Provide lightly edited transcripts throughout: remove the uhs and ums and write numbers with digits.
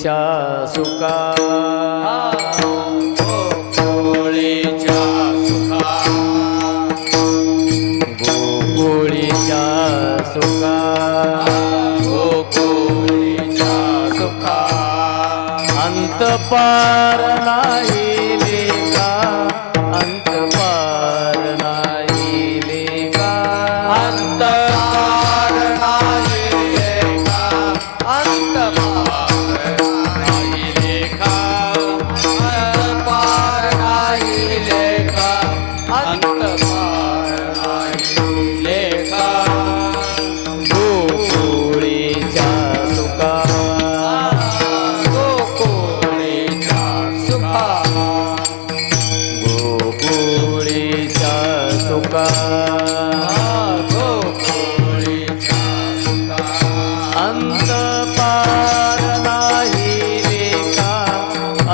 गोकुळीच्या सुखा गोकुळीच्या सुखा गोकुळीच्या सुखा गोकुळीच्या सुखा अंत पार नाही लेका अंत पार नाही लेका अंत पार नाही लेखा अंत पार नाही लेखा अंत पार नाही लेखा अंत पार नाही लेखा गोकुळीच्या सुखा गोकुळीच्या सुखा गोकुळीच्या सुखा गोकुळीच्या सुखा अंत पार नाही लेका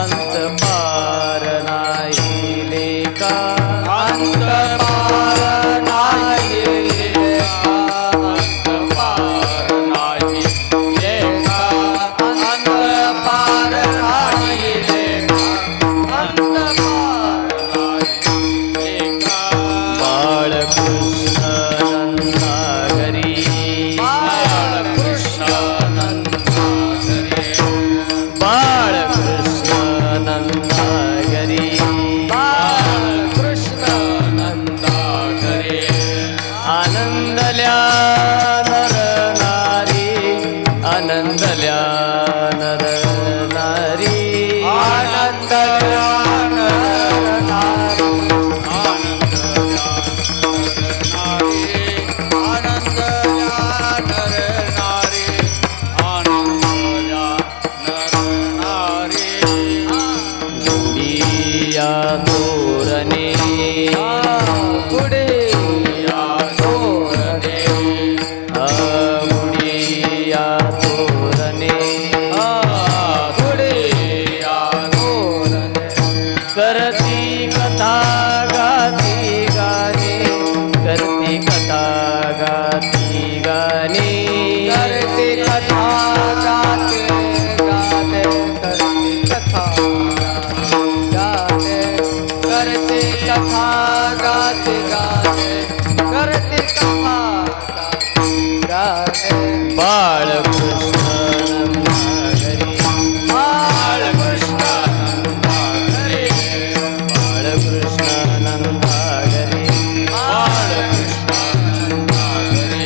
अंत पार नाही लेका अंत पार नाही लेखा अंत पार नाही लेखा अंत पार नाही लेखा अंत पार नाही लेखा बाळकृष्ण नंदाघरी बाळकृष्ण नंदाघरी बाळकृष्ण नंदाघरी बाळकृष्ण नंदाघरी आनंदल्या नर नारी आनंदल्या नर नारी आनंदल्या नरनारी आनंदल्या नरनारी आनंदल्या नरनारी गुडिया तोरणे गुडिया तोरणे गुडिया तोरणे गुडिया तोरणे करती कथा गाती गाणे करती कथा गाती गाणे करते कथा गाते गाते करते कथा गाते करते कथा गाते गाते करते कथा गाते बाळकृष्ण नंदाघरी बाळकृष्ण नंदाघरी बाळकृष्ण नंदाघरी बाळकृष्ण नंदाघरी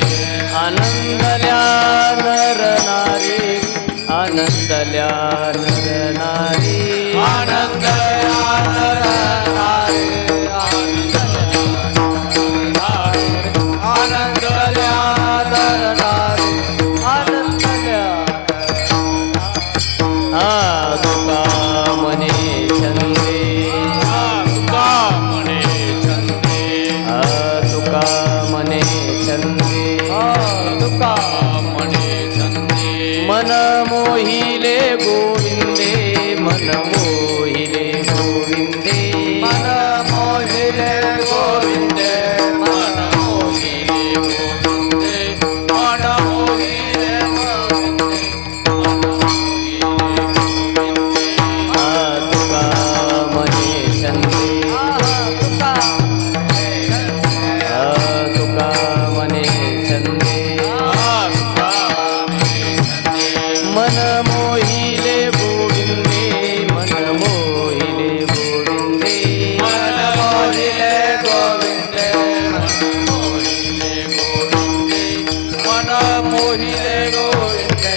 आनंदल्या नर नारी आनंदल्या नर नारी आनंदल्या नरनारी आनंदल्या नरनारी आनंदल्या तुका मने छंदे तुका म्हणे छंदे तुका मने छंदे तुका म्हणे छंदे मन मोहिले गोविंदे मन मोहिले गोविंदे मन मोहिले गोविंदे मन मोहिले गोविंदे मन मोहिले गोविंदे मन मोहिले गोविंदे तुका मने छंदे तुका मने छंदे मन मोहिले गोविंदे मन मोहिले गोविंदे मन मोहिले गोविंदे मन मोहिले गोविंदे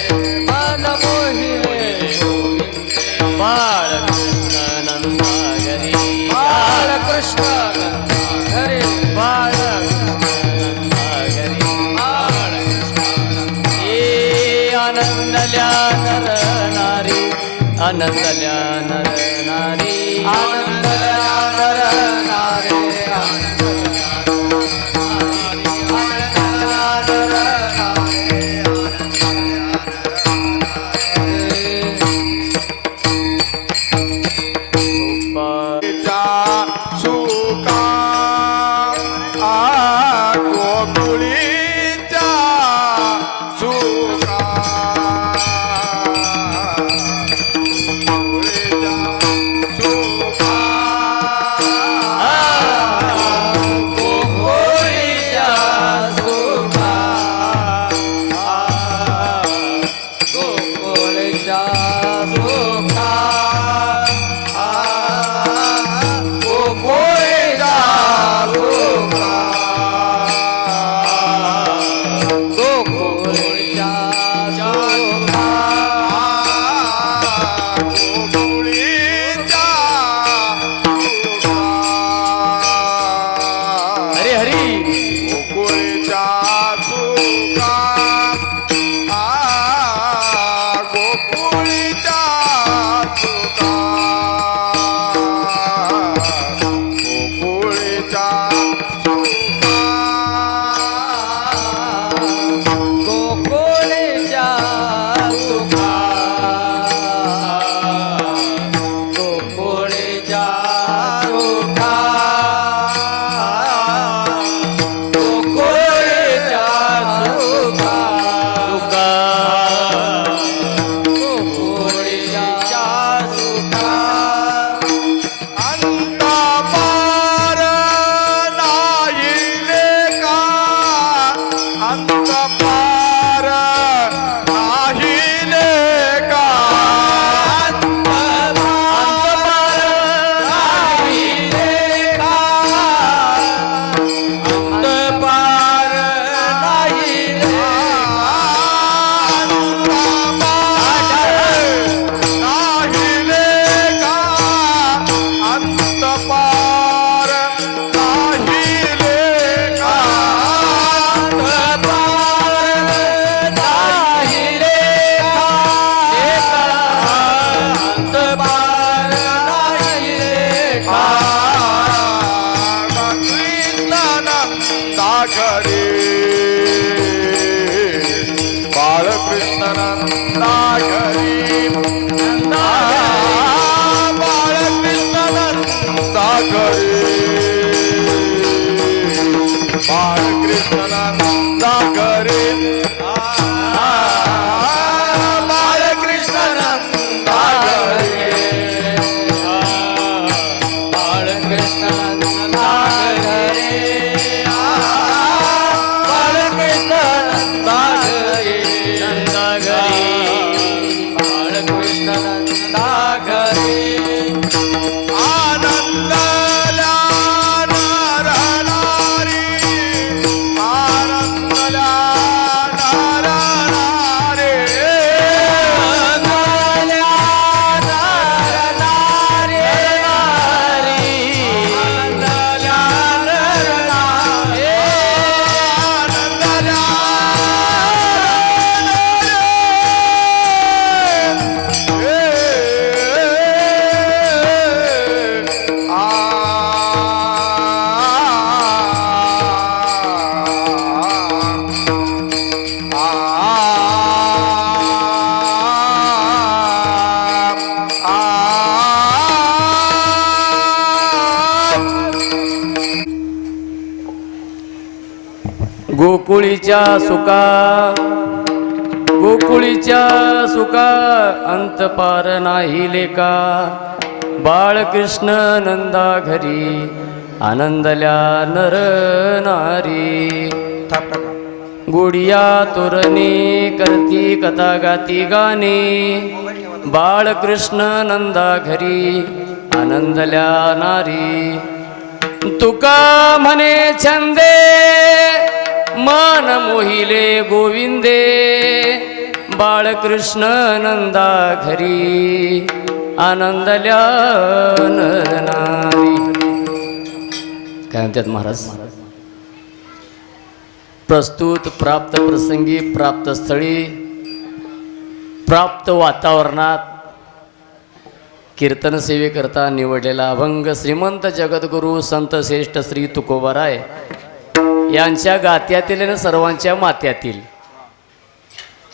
मन मोहिले गोविंदे बाळकृष्ण नंदाघरी बाळकृष्ण नंदाघरी बाळकृष्ण नंदाघरी बाळकृष्ण ए आनंदल्या नर नारी आनंदल्या नर नारी आनंदल्या नरनारी सुका गोकुळीच्या सुका गोकुळीच्या सुका अंत पार नाही लेका बाळकृष्ण नंदा घरी आनंदल्या नर नारी गुडिया तोरणी करती कथा गाती गाणी बाळकृष्ण नंदा घरी आनंदल्या नारी तुका म्हणे छंदे मन मोहिले गोविंदे बाळकृष्ण नंदा घरी आनंदल्या नारी. काय म्हणतात महाराज? प्रस्तुत प्राप्त प्रसंगी प्राप्त स्थळी प्राप्त वातावरणात कीर्तन सेवेकरता निवडलेला अभंग श्रीमंत जगद्गुरु संत श्रेष्ठ श्री तुकोबाराय यांच्या गात्यातील आणि सर्वांच्या मात्यातील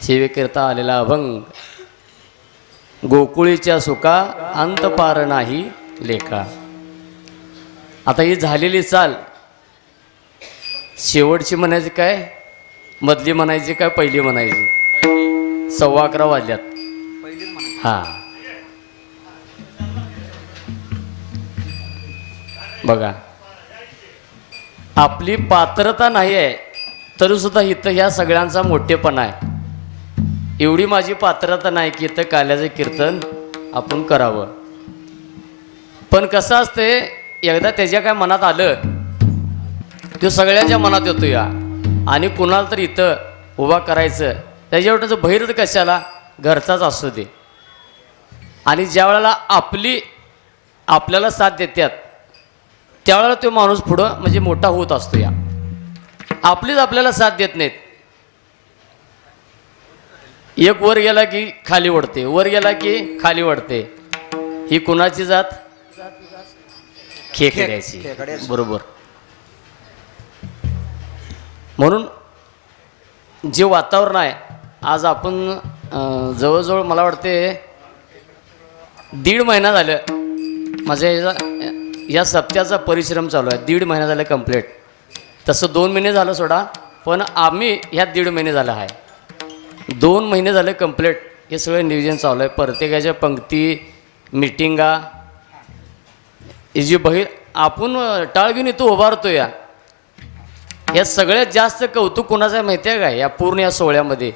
सेवेकरता आलेला अभंग गोकुळीच्या सुका अंत पार नाही लेखा. आता ही झालेली चाल शेवटची म्हणायची काय, मधली म्हणायची काय, पहिली म्हणायची? 11:15 वाजल्यात. हां बघा, आपली पात्रता नाही आहे तरी सुद्धा इथं ह्या सगळ्यांचा मोठेपणा आहे. एवढी माझी पात्रता नाही की इथं काल्याचं कीर्तन आपण करावं. पण कसं असते, एकदा त्याच्या काय मनात आलं तो सगळ्यांच्या मनात येतो या, आणि कुणाला तर इथं उभा करायचं त्याच्यावर त्याचं बहिरच कशाला, घरचाच असू दे. आणि ज्या वेळेला आपल्याला साथ देतात त्यावेळेला तो माणूस पुढं म्हणजे मोठा होत असतो. या आपलीच आपल्याला साथ देत नाहीत. एक वर गेला की खाली वळते, वर गेला की खाली वळते. ही कुणाची जात? खेकड्याची. बरोबर. म्हणून जे वातावरण आहे आज आपण जवळजवळ मला वाटते 1.5 महिना झालं माझ्या या सप्त्याचा परिश्रम चालू आहे. 1.5 महिना झाला कंप्लीट. तसं 2 महिने झालं सोडा, पण आम्ही ह्या 1.5 महिने झालं आहे. 2 महिने झाले कंप्लीट हे सगळं नियोजन चालू आहे. प्रत्येकाच्या पंक्ती, मिटिंगा, ही जी आपण टाळ घेऊन इथं उभारतो या सगळ्यात जास्त कौतुक कोणाचं आहे माहिती आहे का? या पूर्ण या सोहळ्यामध्ये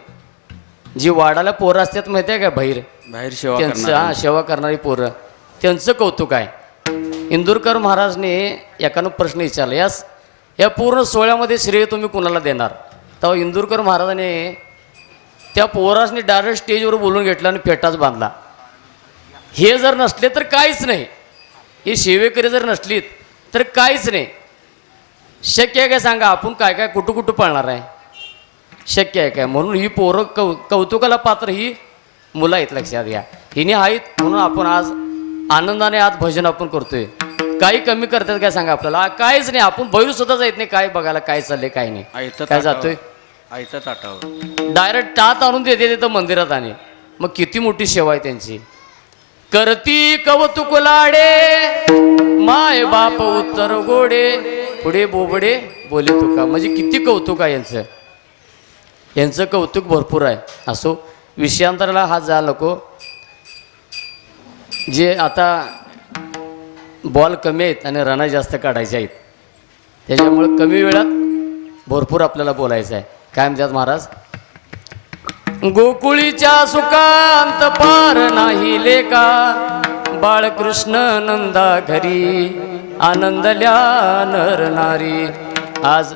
जी वाडाला पोरं असतात माहिती आहे का? बाहेर सेवा त्यांचं सेवा करणारी पोरं, त्यांचं कौतुक आहे. इंदुरकर महाराजने एकानं प्रश्न विचारला, या पूर्ण सोहळ्यामध्ये श्रेय तुम्ही कुणाला देणार? तेव्हा इंदुरकर महाराजाने त्या पोरासने डायरेक्ट स्टेजवर बोलून घेतला आणि फेटाच बांधला. हे जर नसले तर काहीच नाही. ही सेवेकरी जर नसलीत तर काहीच नाही. शक्य आहे काय सांगा? आपण काय काय कुठं पळणार आहे? शक्य आहे काय? म्हणून ही पोरं कौतुकाला पात्र ही मुलं आहेत, लक्षात घ्या. हिने आहेत म्हणून आपण आज आनंदाने आज भजन आपण करतोय. काही कमी करतात काय सांगा आपल्याला? काहीच नाही. आपण बैल सुद्धा जात नाही काय बघायला काय चाललंय काय नाही. काय जातोय आयतं ताटावर डायरेक्ट टात आणून देते तिथं मंदिरात. आणि मग किती मोठी सेवा आहे त्यांची. करती कौतुक लाडे माय बाप उत्तर गोडे पुढे बोबडे बोले तुका. म्हणजे किती कौतुक आहे यांचं कौतुक भरपूर आहे. असो, विषयांतराला हात जायला नको. जे आता बॉल कमी आहेत आणि रना जास्त काढायचे आहेत, त्याच्यामुळे कमी वेळात भरपूर आपल्याला बोलायचं आहे. काय म्हणतात महाराज, गोकुळीच्या सुखांत पार नाही लेका बाळकृष्ण नंदा घरी आनंदल्या नर नारी. आज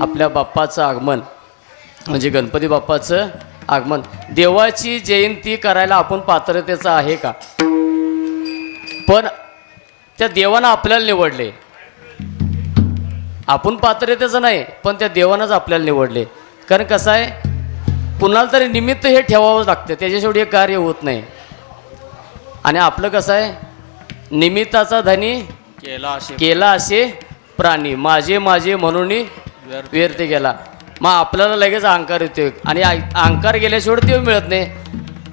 आपल्या बाप्पाचं आगमन म्हणजे गणपती बाप्पाचं आगमन, देवाची जयंती करायला आपण पात्रतेचं आहे का? पण त्या देवानं आपल्याला निवडले. आपण पात्रतेचं नाही, पण त्या देवानंच आपल्याला निवडले. कारण कसं आहे, कुणाला तरी निमित्त हे ठेवावं लागतं, त्याच्याशिवाय हे कार्य होत नाही. आणि आपलं कसं आहे, निमित्ताचा धनी केला असे प्राणी, माझे माझे म्हणून व्यर्थ गेला. मग आपल्याला लगेच अहंकार येतोय, आणि अहंकार गेल्याशिवाय देव मिळत नाही.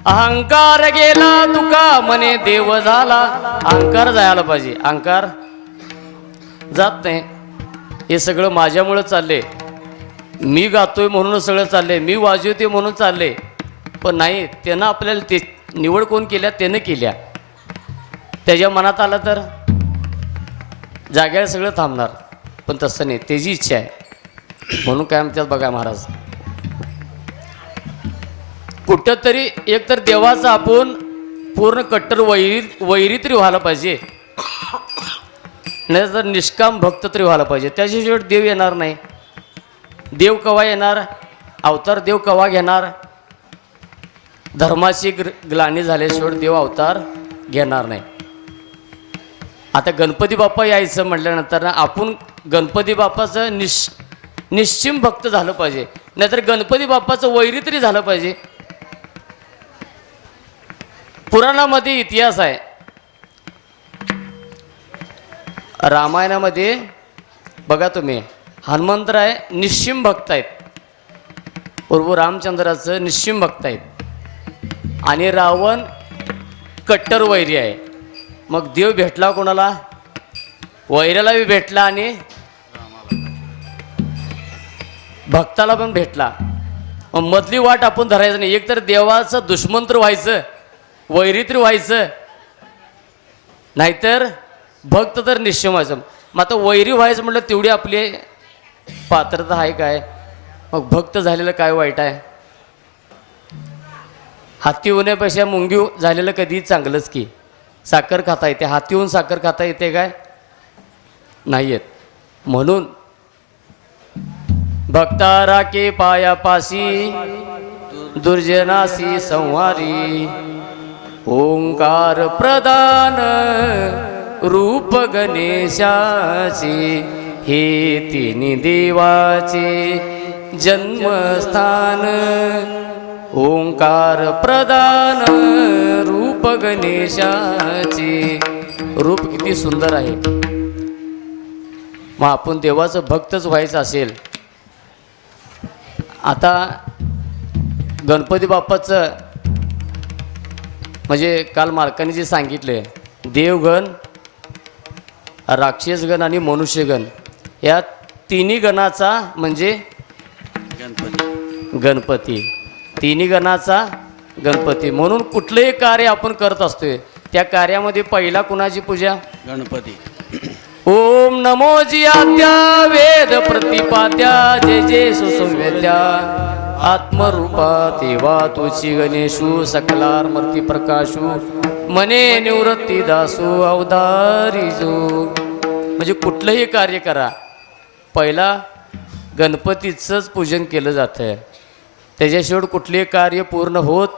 अहंकार गेला तुका म्हणे देव झाला. अहंकार जायला पाहिजे, अहंकार जात नाही. हे सगळं माझ्यामुळं चालले, मी गातोय म्हणून सगळं चालले, मी वाजवते म्हणून चालले. पण नाही, त्यानं आपल्याला ते निवड कोण केल्या, त्यानं केल्या. त्याच्या मनात आलं तर जाग्याला सगळं थांबणार, पण तसं नाही, त्याची इच्छा आहे. म्हणून काय म्हणतात बघा महाराज, कुठंतरी एकतर देवाचा आपण पूर्ण कट्टर वैरी तरी व्हायला पाहिजे, नाही तर निष्काम भक्त तरी व्हायला पाहिजे. त्याच्याशिवाय देव येणार नाही. देव कवा येणार, अवतार देव कवा घेणार, धर्माची ग्लानी झाल्याशिवाय देव अवतार घेणार नाही. आता गणपती बाप्पा यायचं म्हटल्यानंतर आपण गणपती बाप्पाचं निश्चिम भक्त झालं पाहिजे, नाहीतर गणपती बाप्पाचं वैरी तरी झालं पाहिजे. पुराणामध्ये इतिहास आहे, रामायणामध्ये बघा तुम्ही, हनुमंतराय निश्चिम भक्त आहेत, प्रभू रामचंद्राचं निश्चिम भक्त आहेत, आणि रावण कट्टर वैरी आहे. मग देव भेटला कोणाला, वैऱ्याला बी भेटला आणि भक्ताला पण भेटला. मग मधली वाट आपण धरायचं नाही. एकतर देवाचं दुश्मन तर व्हायचं, वैरी तर व्हायचं, नाहीतर भक्त तर निश्चय व्हायचं. मग आता वैरी व्हायचं म्हटलं तेवढी आपली पात्रता आहे काय? मग भक्त झालेलं काय वाईट आहे? हाती होण्यापेक्षा मुंगी झालेलं कधी चांगलंच की. साखर खाता येते, हाती होऊन साखर खाता येते काय? नाही येत. म्हणून भक्ता राखे पायापासी दुर्जनासी संहारी ओंकार प्रदान रूप गणेशाचे हे तिन्ही देवाचे जन्मस्थान. ओंकार प्रदान रूप गणेशाचे. रूप किती सुंदर आहे. मग आपण देवाचं भक्तच व्हायचं असेल, आता गणपती बाप्पाचं म्हणजे काल मालकाने जे सांगितले, देवगण, राक्षसगण आणि मनुष्यगण, या तिन्ही गणाचा म्हणजे गणपती, तिन्ही गणाचा गणपती. म्हणून कुठलंही कार्य आपण करत असतोय, त्या कार्यामध्ये पहिला कुणाची पूजा? गणपती. ओम नमो जियात्या वेद प्रतिपाद्या जय जय सुसंवेद्या आत्मरूपा तेवा तुची गणेशू सकलार्मूर्ती प्रकाशू मने निवृत्ती दासू अवधारी जो. म्हणजे कुठलंही कार्य करा, पहिला गणपतीचंच पूजन केलं जातं, त्याच्याशिवाय कुठलेही कार्य पूर्ण होत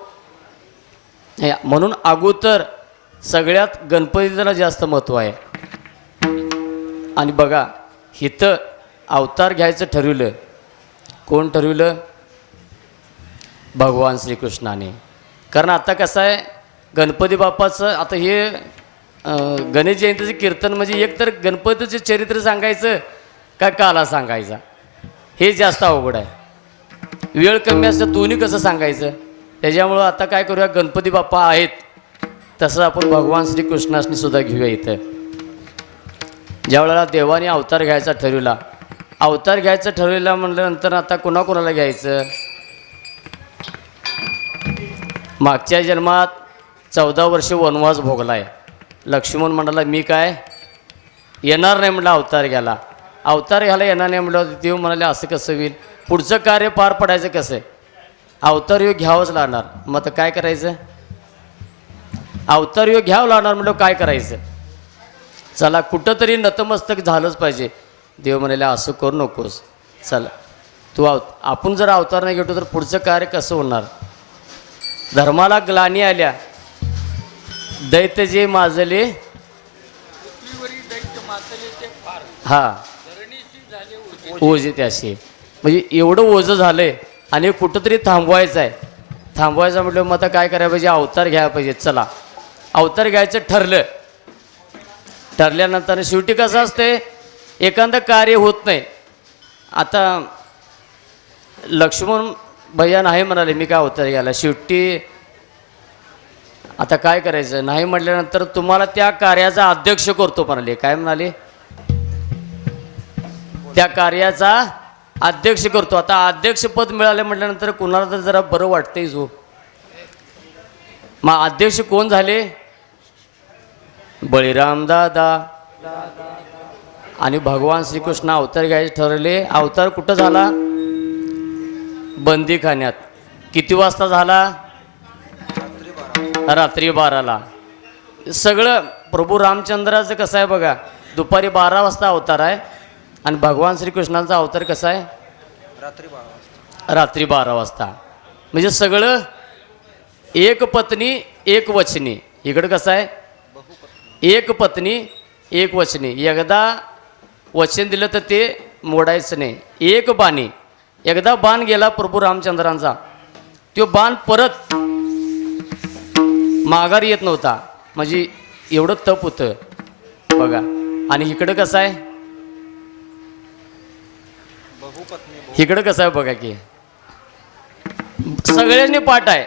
नाही. म्हणून अगोदर सगळ्यात गणपतीला जास्त महत्त्व आहे. आणि बघा, इथं अवतार घ्यायचं ठरवलं, कोण ठरवलं? भगवान श्रीकृष्णाने. कारण आता कसं आहे, गणपती बाप्पाचं आता हे गणेश जयंतीचं कीर्तन म्हणजे एक तर गणपतीचं चरित्र सांगायचं का काला सांगायचा, हे जास्त अवघड आहे. वेळ कमी असतं, दोन्ही कसं सांगायचं? त्याच्यामुळं आता काय करूया, गणपती बाप्पा आहेत तसं आपण भगवान श्रीकृष्णासनी सुद्धा घेऊया इथं. ज्या वेळेला देवाने अवतार घ्यायचा ठरवला, अवतार घ्यायचं ठरवलं म्हटल्यानंतर आता कोणाकोणाला घ्यायचं. मागच्या जन्मात 14 वर्ष वनवास भोगलाय. लक्ष्मण म्हणाला मी काय येणार नाही म्हटलं अवतार घ्यायला. अवतार घ्यायला येणार नाही म्हटलं. देव म्हणाले असं कसं होईल, पुढचं कार्य पार पडायचं कसं आहे, अवतार योग घ्यावंच लागणार. मग आता काय करायचं, अवतार योग घ्यावं लागणार म्हटलं काय करायचं. चला कुठंतरी नतमस्तक झालंच पाहिजे. देव म्हणाले असं करू नकोस, चला तू आपण जर अवतार नाही घेतो तर पुढचं कार्य कसं होणार. धर्माला ग्लानी आल्या, दैत्य जे माजले हा ओझे त्याशी, म्हणजे एवढं ओझं झालंय आणि कुठंतरी थांबवायचं आहे. थांबवायचं म्हटलं मग आता काय करायला पाहिजे, अवतार घ्यायला पाहिजे. चला अवतार घ्यायचं ठरलं. ठरल्यानंतर शेवटी कसं असते, एखादं कार्य होत नाही. आता लक्ष्मण भैया नाही म्हणाले मी काय अवतार घ्यायला. शेवटी आता काय करायचं, नाही म्हटल्यानंतर तुम्हाला त्या कार्याचा अध्यक्ष करतो म्हणाले. काय म्हणाले, त्या कार्याचा अध्यक्ष करतो. आता अध्यक्षपद मिळाले म्हटल्यानंतर कुणाला तर जरा बरं वाटतंय जो. मग अध्यक्ष कोण झाले, बळीराम दादा. आणि भगवान श्रीकृष्ण अवतार घ्यायचे ठरवले. अवतार कुठं झाला, बंदीखान्यात. किती वाजता झाला, रात्री 12ला. सगळं प्रभू रामचंद्राचं कसं आहे बघा, दुपारी 12 वाजता अवतार आहे आणि भगवान श्रीकृष्णांचा अवतार कसा आहे, रात्री 12 वाजता. म्हणजे सगळं एक पत्नी एक वचनी. इकडं कसं आहे, एक पत्नी एक वचनी. एकदा वचन दिलं तर ते मोडायचं नाही. एक बाणी, एकदा बाण गेला प्रभू रामचंद्रांचा, तो बाण परत माघार येत नव्हता. म्हणजे एवढं तप होतं बघा. आणि इकडं कसं आहे, इकडं कसं आहे बघा की सगळ्यांनी पाठ आहे,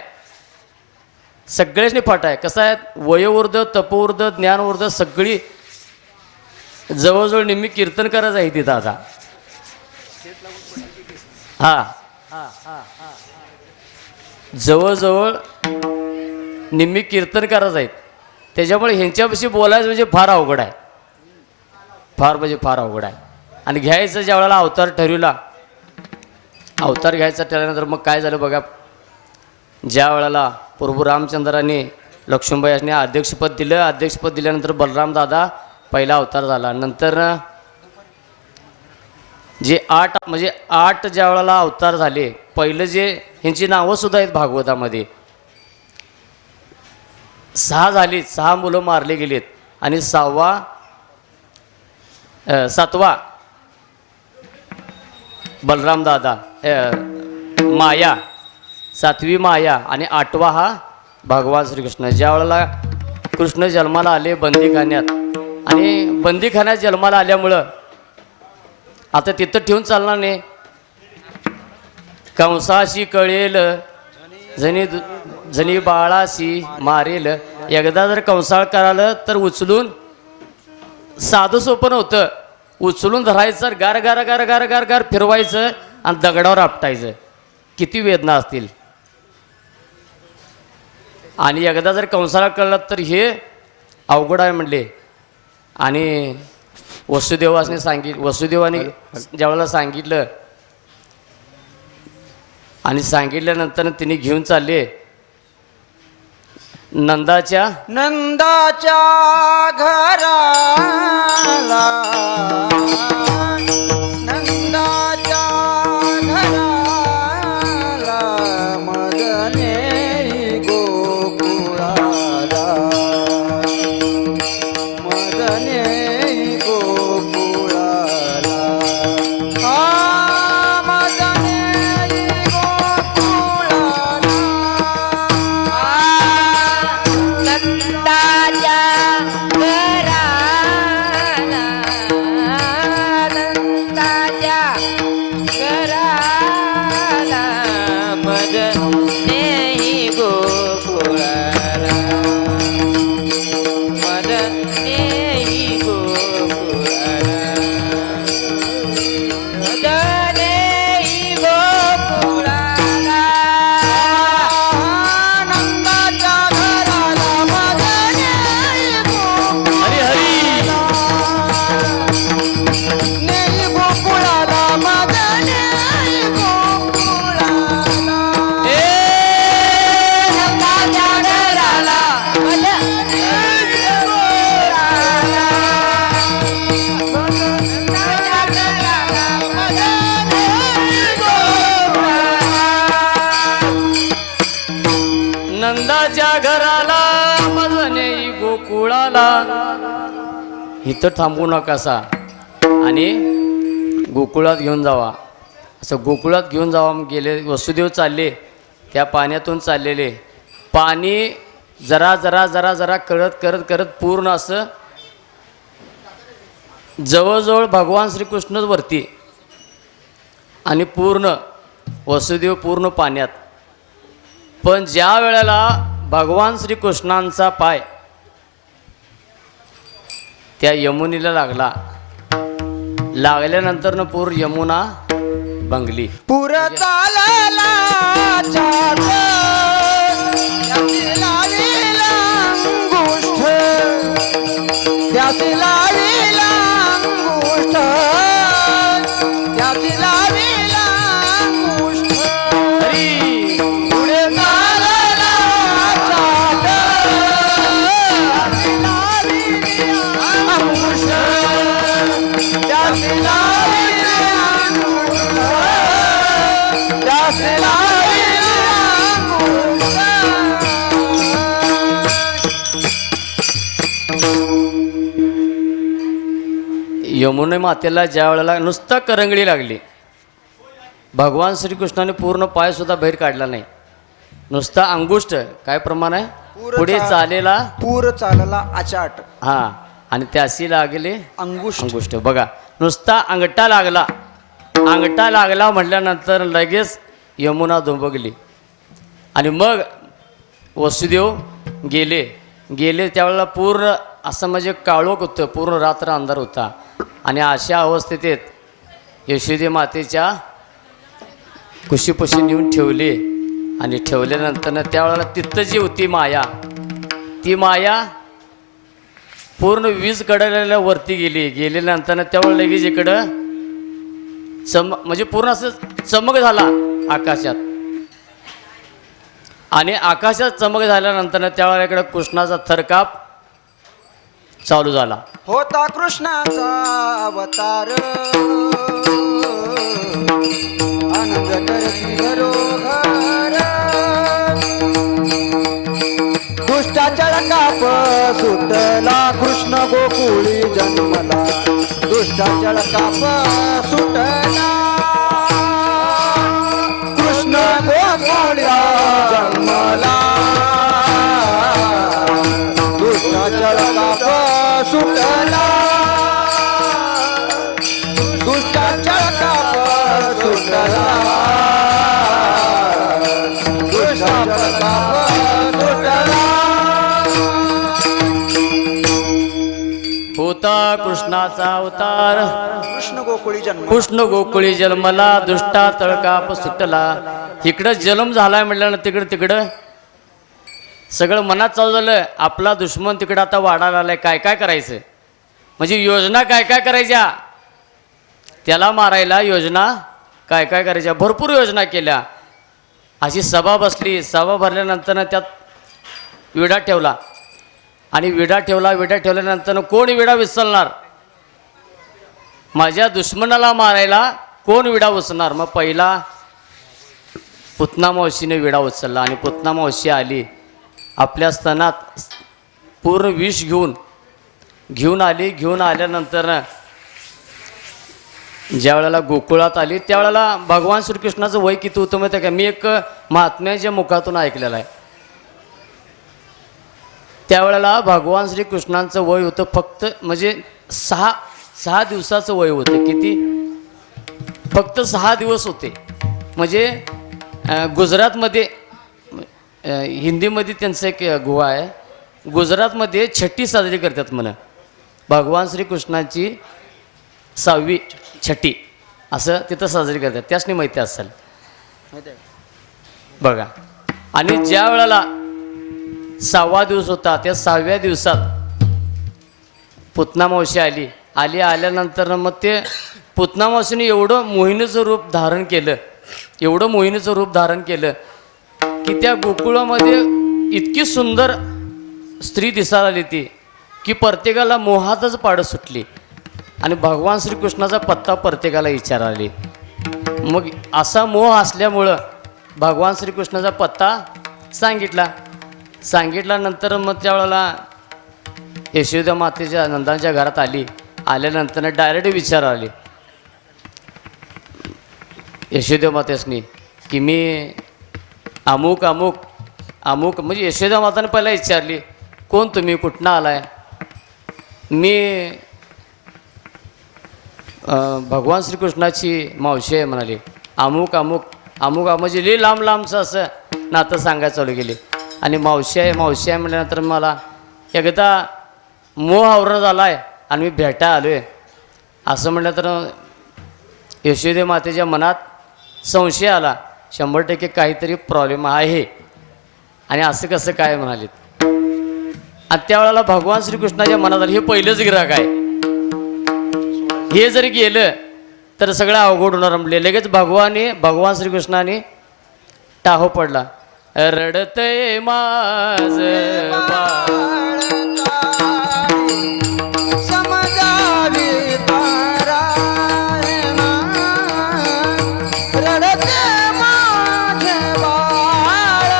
सगळ्यांनी पाठ आहे. कसं आहे, वयोवृद्ध तपवृद्ध ज्ञानवृद्ध सगळी जवळजवळ निम्मी कीर्तन करायचं आहे तिथं आता. हा जवळजवळ निम्मी कीर्तन करायचं आहेत. त्याच्यामुळे ह्यांच्यापाशी बोलायचं म्हणजे फार अवघड आहे, फार म्हणजे फार अवघड आहे. आणि घ्यायचं ज्या वेळेला अवतार ठरवला, अवतार घ्यायचा ठरल्यानंतर मग काय झालं बघा. ज्या वेळेला प्रभू रामचंद्राने लक्ष्मणबाईंनी अध्यक्षपद दिलं, अध्यक्षपद दिल्यानंतर बलराम दादा पहिला अवतार झाला. नंतर जे 8 म्हणजे 8 ज्या वेळेला अवतार झाले, पहिलं जे ह्यांची नावंसुद्धा आहेत भागवतामध्ये. 6 झाली, 6 मुलं मारले गेलेत. आणि 7वा बलराम दादा माया, 7वी माया आणि 8वा हा भगवान श्रीकृष्ण. ज्या वेळेला कृष्ण जन्माला आले बंदीखान्यात, आणि बंदीखान्यात जन्माला आल्यामुळं आता तिथं ठेवून चालणार नाही. कंसाशी कळेल जणी बाळाशी मारेल. एकदा जर कंसाळ करालं तर उचलून साधं सोपं नव्हतं. उचलून धरायचं, गार गार गार गार गार गार फिरवायचं आणि दगडावर आपटायचं. किती वेदना असतील. आणि एकदा जर कंसाळा कळलं तर हे अवघड आहे म्हणले. आणि वसुदेवाने ज्यावेळेला सांगितलं, आणि सांगितल्यानंतर तिने घेऊन चालले नंदाच्या घराला, नंदाच्या घराला, मदने गोकुळाला, मदने गोकुळाला. हा मदने गोकुळाला, नंदाच्या घराला, देवळाला इथं थांबू नकासा आणि गोकुळात घेऊन जावा. असं गोकुळात घेऊन जावा गेले. वसुदेव चालले त्या पाण्यातून चाललेले. पाणी जरा जरा जरा जरा करत करत करत पूर्ण असं जवळजवळ भगवान श्रीकृष्णच वरती आणि पूर्ण वसुदेव पूर्ण पाण्यात. पण ज्या वेळेला भगवान श्रीकृष्णांचा पाय त्या यमुनीला लागल्यानंतर न पूर यमुना बंगली. पुर चालला चाक, त्याची लावीला अंगुष्ठ, त्याची लावीला अंगुष्ठ, त्याची लावीला अंगुष्ठ. हरी पुढे चालला चाक, त्याची लावीला अंगुष्ठ, त्याची लावीला अंगुष्ठ, त्याची लावीला अंगुष्ठ. यमुने मातेला ज्या वेळेला नुसतं करंगळी लागली, भगवान श्रीकृष्णाने पूर्ण पायसुद्धा बाहेर काढला नाही. नुसता अंगुष्ठ काय प्रमाण आहे पुढे चालेला पूर चालला आचाट, हां आणि त्याशी लागले अंगुष्ठ. अंगुष्ठ. बघा नुसता अंगठा लागला. अंगठा लागला म्हटल्यानंतर लगेच यमुना दुबगली. आणि मग वसुदेव गेले त्यावेळेला पूर्ण असं म्हणजे काळोख होतं, पूर्ण रात्र अंधार होता. आणि अशा अवस्थेत यशोदे मातेच्या कुशीपुशी नेऊन ठेवले. आणि ठेवल्यानंतर त्यावेळेला तिथं जी होती माया, ती माया पूर्ण वीज कडलेल्या वरती गेल्यानंतर त्यावेळेला लगेच इकडं म्हणजे पूर्ण असं चमक झाला आकाशात. आणि आकाशात चमक झाल्यानंतर त्यावेळेला इकडं कृष्णाचा थरकाप चालू झाला. होता कृष्णाचा अवतार, आनंद करती घरोघर, दुष्टाचा काप सुटला, कृष्ण गोकुळी जन्मला, दुष्टाचा काप सुटला, कृष्ण गोकुळी जन्मला, दुष्टाचा काप सुटला, दुष्टाचा काप सुटला, दुष्टाचा काप सुटला. होता कृष्णाचा अवतार, कृष्ण गोकुळी जन्मला, दुष्टा तळकाप सुटला. इकडं जन्म झालाय म्हटल्यानं तिकडं सगळं मनात चालू झालं. आपला दुश्मन तिकडं आता वाढायला आलाय, काय काय करायचं म्हणजे योजना काय काय करायच्या, त्याला मारायला योजना काय काय करायच्या, भरपूर योजना केल्या. अशी सभा बसली. सभा भरल्यानंतर त्यात विडा ठेवला. आणि विडा ठेवल्यानंतर कोण विडा विसरणार, माझ्या दुश्मनाला मारायला कोण विडा उचलणार. मग पहिला पुतना मावशीने विडा उचलला. आणि पुतना मावशी आली, आपल्या स्तनात पूर्ण विष घेऊन आल्यानंतर ज्या वेळेला गोकुळात आली त्यावेळेला भगवान श्रीकृष्णाचं वय किती होतं माहिती आहे का. मी एक महात्म्याच्या मुखातून ऐकलेलं आहे. त्यावेळेला भगवान श्रीकृष्णांचं वय होतं फक्त म्हणजे सहा दिवसाचं वय होतं. किती, फक्त 6 दिवस होते. म्हणजे गुजरातमध्ये हिंदीमध्ये त्यांचं एक गुहा आहे, गुजरातमध्ये छठी साजरी करतात म्हणा. भगवान श्रीकृष्णाची 6वी छठी असं तिथं साजरी करतात. त्यासनी माहिती असेल बघा. आणि ज्या वेळेला 6वा दिवस होता त्या 6व्या दिवसात पुतना मावशी आल्यानंतर मग ते पुतना मावशीने एवढं मोहिनीचं रूप धारण केलं की त्या गोकुळामध्ये इतकी सुंदर स्त्री दिसायला आली ती की प्रत्येकाला मोहातच पाडत सुटली. आणि भगवान श्रीकृष्णाचा पत्ता प्रत्येकाला विचारायला आली. मग असा मोह असल्यामुळं भगवान श्रीकृष्णाचा पत्ता सांगितल्यानंतर मग त्यावेळेला यशोदा मातेच्या नंदांच्या घरात आली. आल्यानंतर डायरेक्ट विचार आले यशोदा मातेसनी की मी अमुक अमुक अमुक, म्हणजे यशोदा माताने पहिला विचारली कोण तुम्ही, कुठनं आलाय. मी भगवान श्रीकृष्णाची मावशी आहे म्हणाली. अमुक अमुक अमुक म्हणजे लई लांब लांबचं असं नातं सांगायला चालू केली. आणि मावशी आहे म्हटल्यानंतर मला एकदा मोह आवरण झाला आहे आणि मी भेटा आलो आहे असं म्हटलं तर यशोदे मातेच्या मनात संशय आला. 100% काहीतरी प्रॉब्लेम आहे आणि असं कसं काय म्हणालीत. आणि त्यावेळेला भगवान श्रीकृष्णाच्या मनात आलं हे पहिलंच गिराक आहे, हे जरी गेलं तर सगळं अवघड होणार म्हणले. लगेच भगवान श्रीकृष्णाने टाहो पडला. रडतय माझ बाळ समजावी तारायणा, रडते माझे बाळ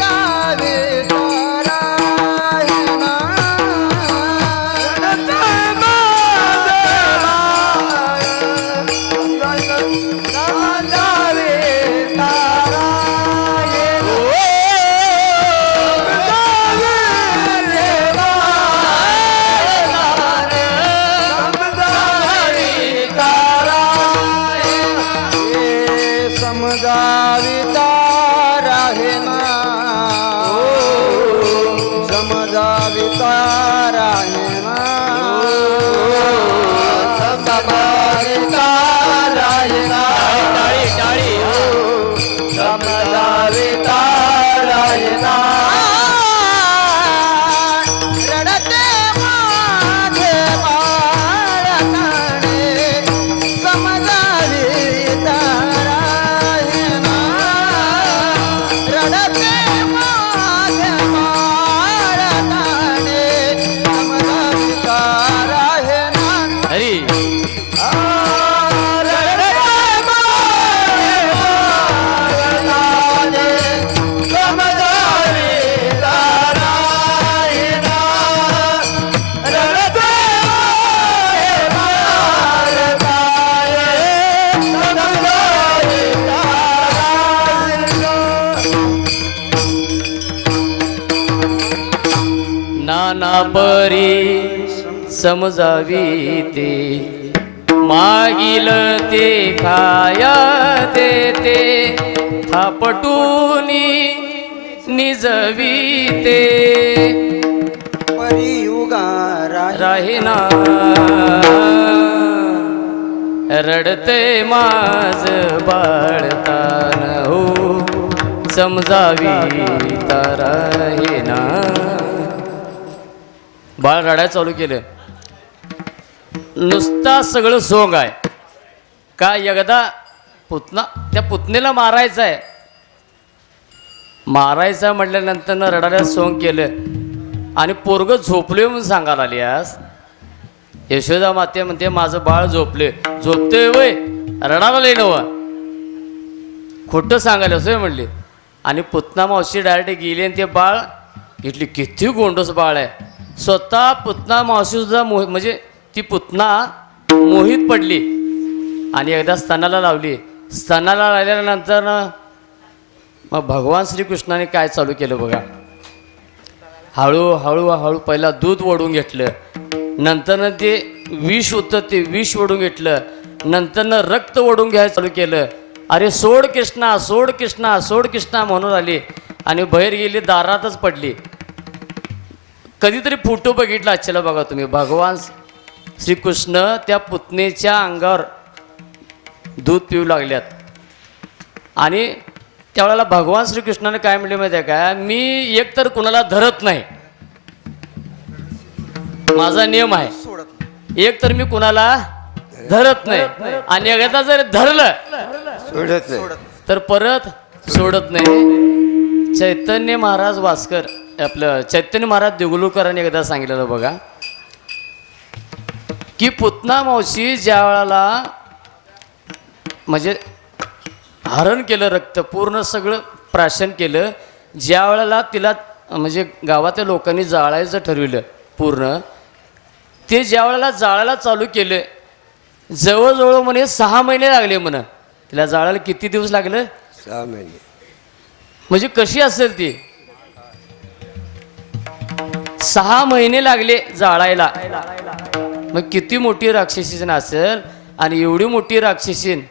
काढे, समजावी तारायणा, रडते माझे बाळ, समजावी समजावी तारा हे ना, समजावी तारा हे ना, समजावी तारा हे ना, समजावी तारा हे ना, रडते माझे बाळ काढे, समजावी तारा हे ना, रडते माझे बाळ काढे, समजावी तारा हे ना. हरी नाना परी समजावी ते, मागील ते खाया देते, थापटूनी निजवी ते, परी उगारा राहीना रडते माझ बाळतान हो, समजावी तारा हे ना. बाळ रडायला चालू केलं. नुसता सगळं सोंग आहे का एकदा त्या पुतणीला मारायचं आहे. मारायचं म्हटल्यानंतर रडायला सोंग केलं आणि पोरगं झोपले म्हणून सांगायला आली. आज यशोदा माते म्हणते माझं बाळ झोपते वय रडायला लई नव खोटं सांगायला असं म्हणले. आणि पुतना मावशी डायरेक्ट गेली आणि ते बाळ घेतली. किती गोंडस बाळ आहे. स्वतः पुतना मावशी सुद्धा म्हणजे ती पुतना मोहित पडली आणि एकदा स्तनाला लावली. स्तनाला लावल्यानंतर मग भगवान श्रीकृष्णाने काय चालू केलं बघा. हळू पहिला दूध ओढून घेतलं, नंतरनं ते विष होतं ते विष ओढून घेतलं, नंतरनं रक्त ओढून घ्यायला चालू केलं. अरे सोड कृष्णा सोड कृष्णा सोड कृष्णा म्हणून आली आणि बाहेर गेली, दारातच पडली. कधीतरी फोटो बघितला आजच्याला बघा तुम्ही. भगवान श्रीकृष्ण त्या पुतणीच्या अंगावर दूध पिऊ लागल्यात आणि त्यावेळेला भगवान श्रीकृष्णाने काय म्हणले माहिती आहे का, मी एकतर कुणाला धरत नाही, माझा नियम आहे, एकतर मी कुणाला धरत नाही आणि एकदा जर धरलं तर परत सोडत नाही. चैतन्य महाराज वास्कर आपलं चैतन्य महाराज देगलूरकरांनी एकदा सांगितलेलं बघा की पुतना मावशी ज्या वेळेला म्हणजे हरण केलं, रक्त पूर्ण सगळं प्राशन केलं, ज्या वेळेला तिला म्हणजे गावातल्या लोकांनी जाळायचं ठरविलं पूर्ण. ते ज्या वेळेला जाळायला चालू केलं जवळजवळ म्हणे 6 महिने लागले म्हणे. तिला जाळायला किती दिवस लागलं? 6 महिने. म्हणजे कशी असेल ती? 6 महिने लागले जाळायला. मग किती मोठी राक्षसीन असेल. आणि एवढी मोठी राक्षसीन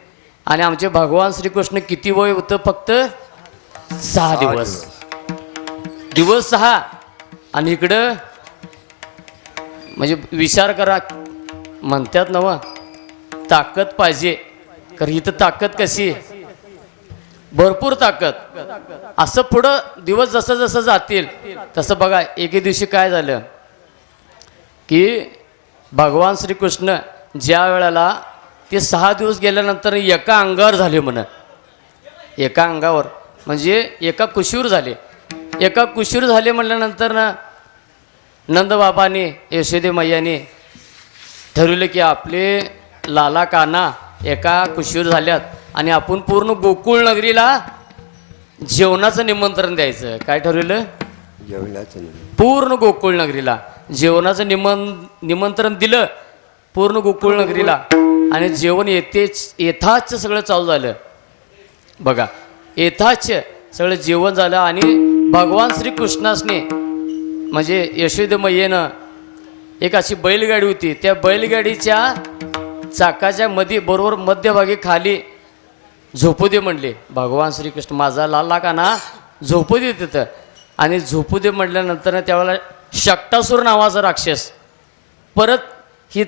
आणि आमचे भगवान श्रीकृष्ण किती वय होतं? फक्त 6 दिवस. दिवस 6. आणि इकडं म्हणजे विचार करा, म्हणतात नव ताकद पाहिजे. कारण इथं ताकद कशी? भरपूर ताकद. असं पुढं दिवस जसं जसं जातील तसं बघा. एके दिवशी काय झालं की भगवान श्रीकृष्ण ज्या वेळेला ते 6 दिवस गेल्यानंतर एका अंगावर झाले म्हण. एका अंगावर म्हणजे एका कुशीवर झाले. एका कुशीवर झाले म्हटल्यानंतर ना नंदबाबाने यशोदे मैयाने ठरवलं की आपले लाला कान्हा एका कुशीवर झाल्यात आणि आपण पूर्ण गोकुळ नगरीला जेवणाचं निमंत्रण द्यायचं. काय ठरवलं? जेवणाचं पूर्ण गोकुळ नगरीला जेवणाचं निमंत्रण दिलं पूर्ण गोकुळ नगरीला. आणि जेवण येथाच सगळं चालू झालं बघा. येथाच सगळं जेवण झालं आणि भगवान श्रीकृष्णासने म्हणजे यशोदे मैयेनं एक अशी बैलगाडी होती. त्या बैलगाडीच्या चाकाच्या मध्ये बरोबर मध्यभागी खाली झोपू दे म्हणले भगवान श्रीकृष्ण. माझा लाला कान्हा झोपू दे तिथं. आणि झोपू दे म्हटल्यानंतर त्यावेळेला शक्टासूर नावाचा राक्षस परत ही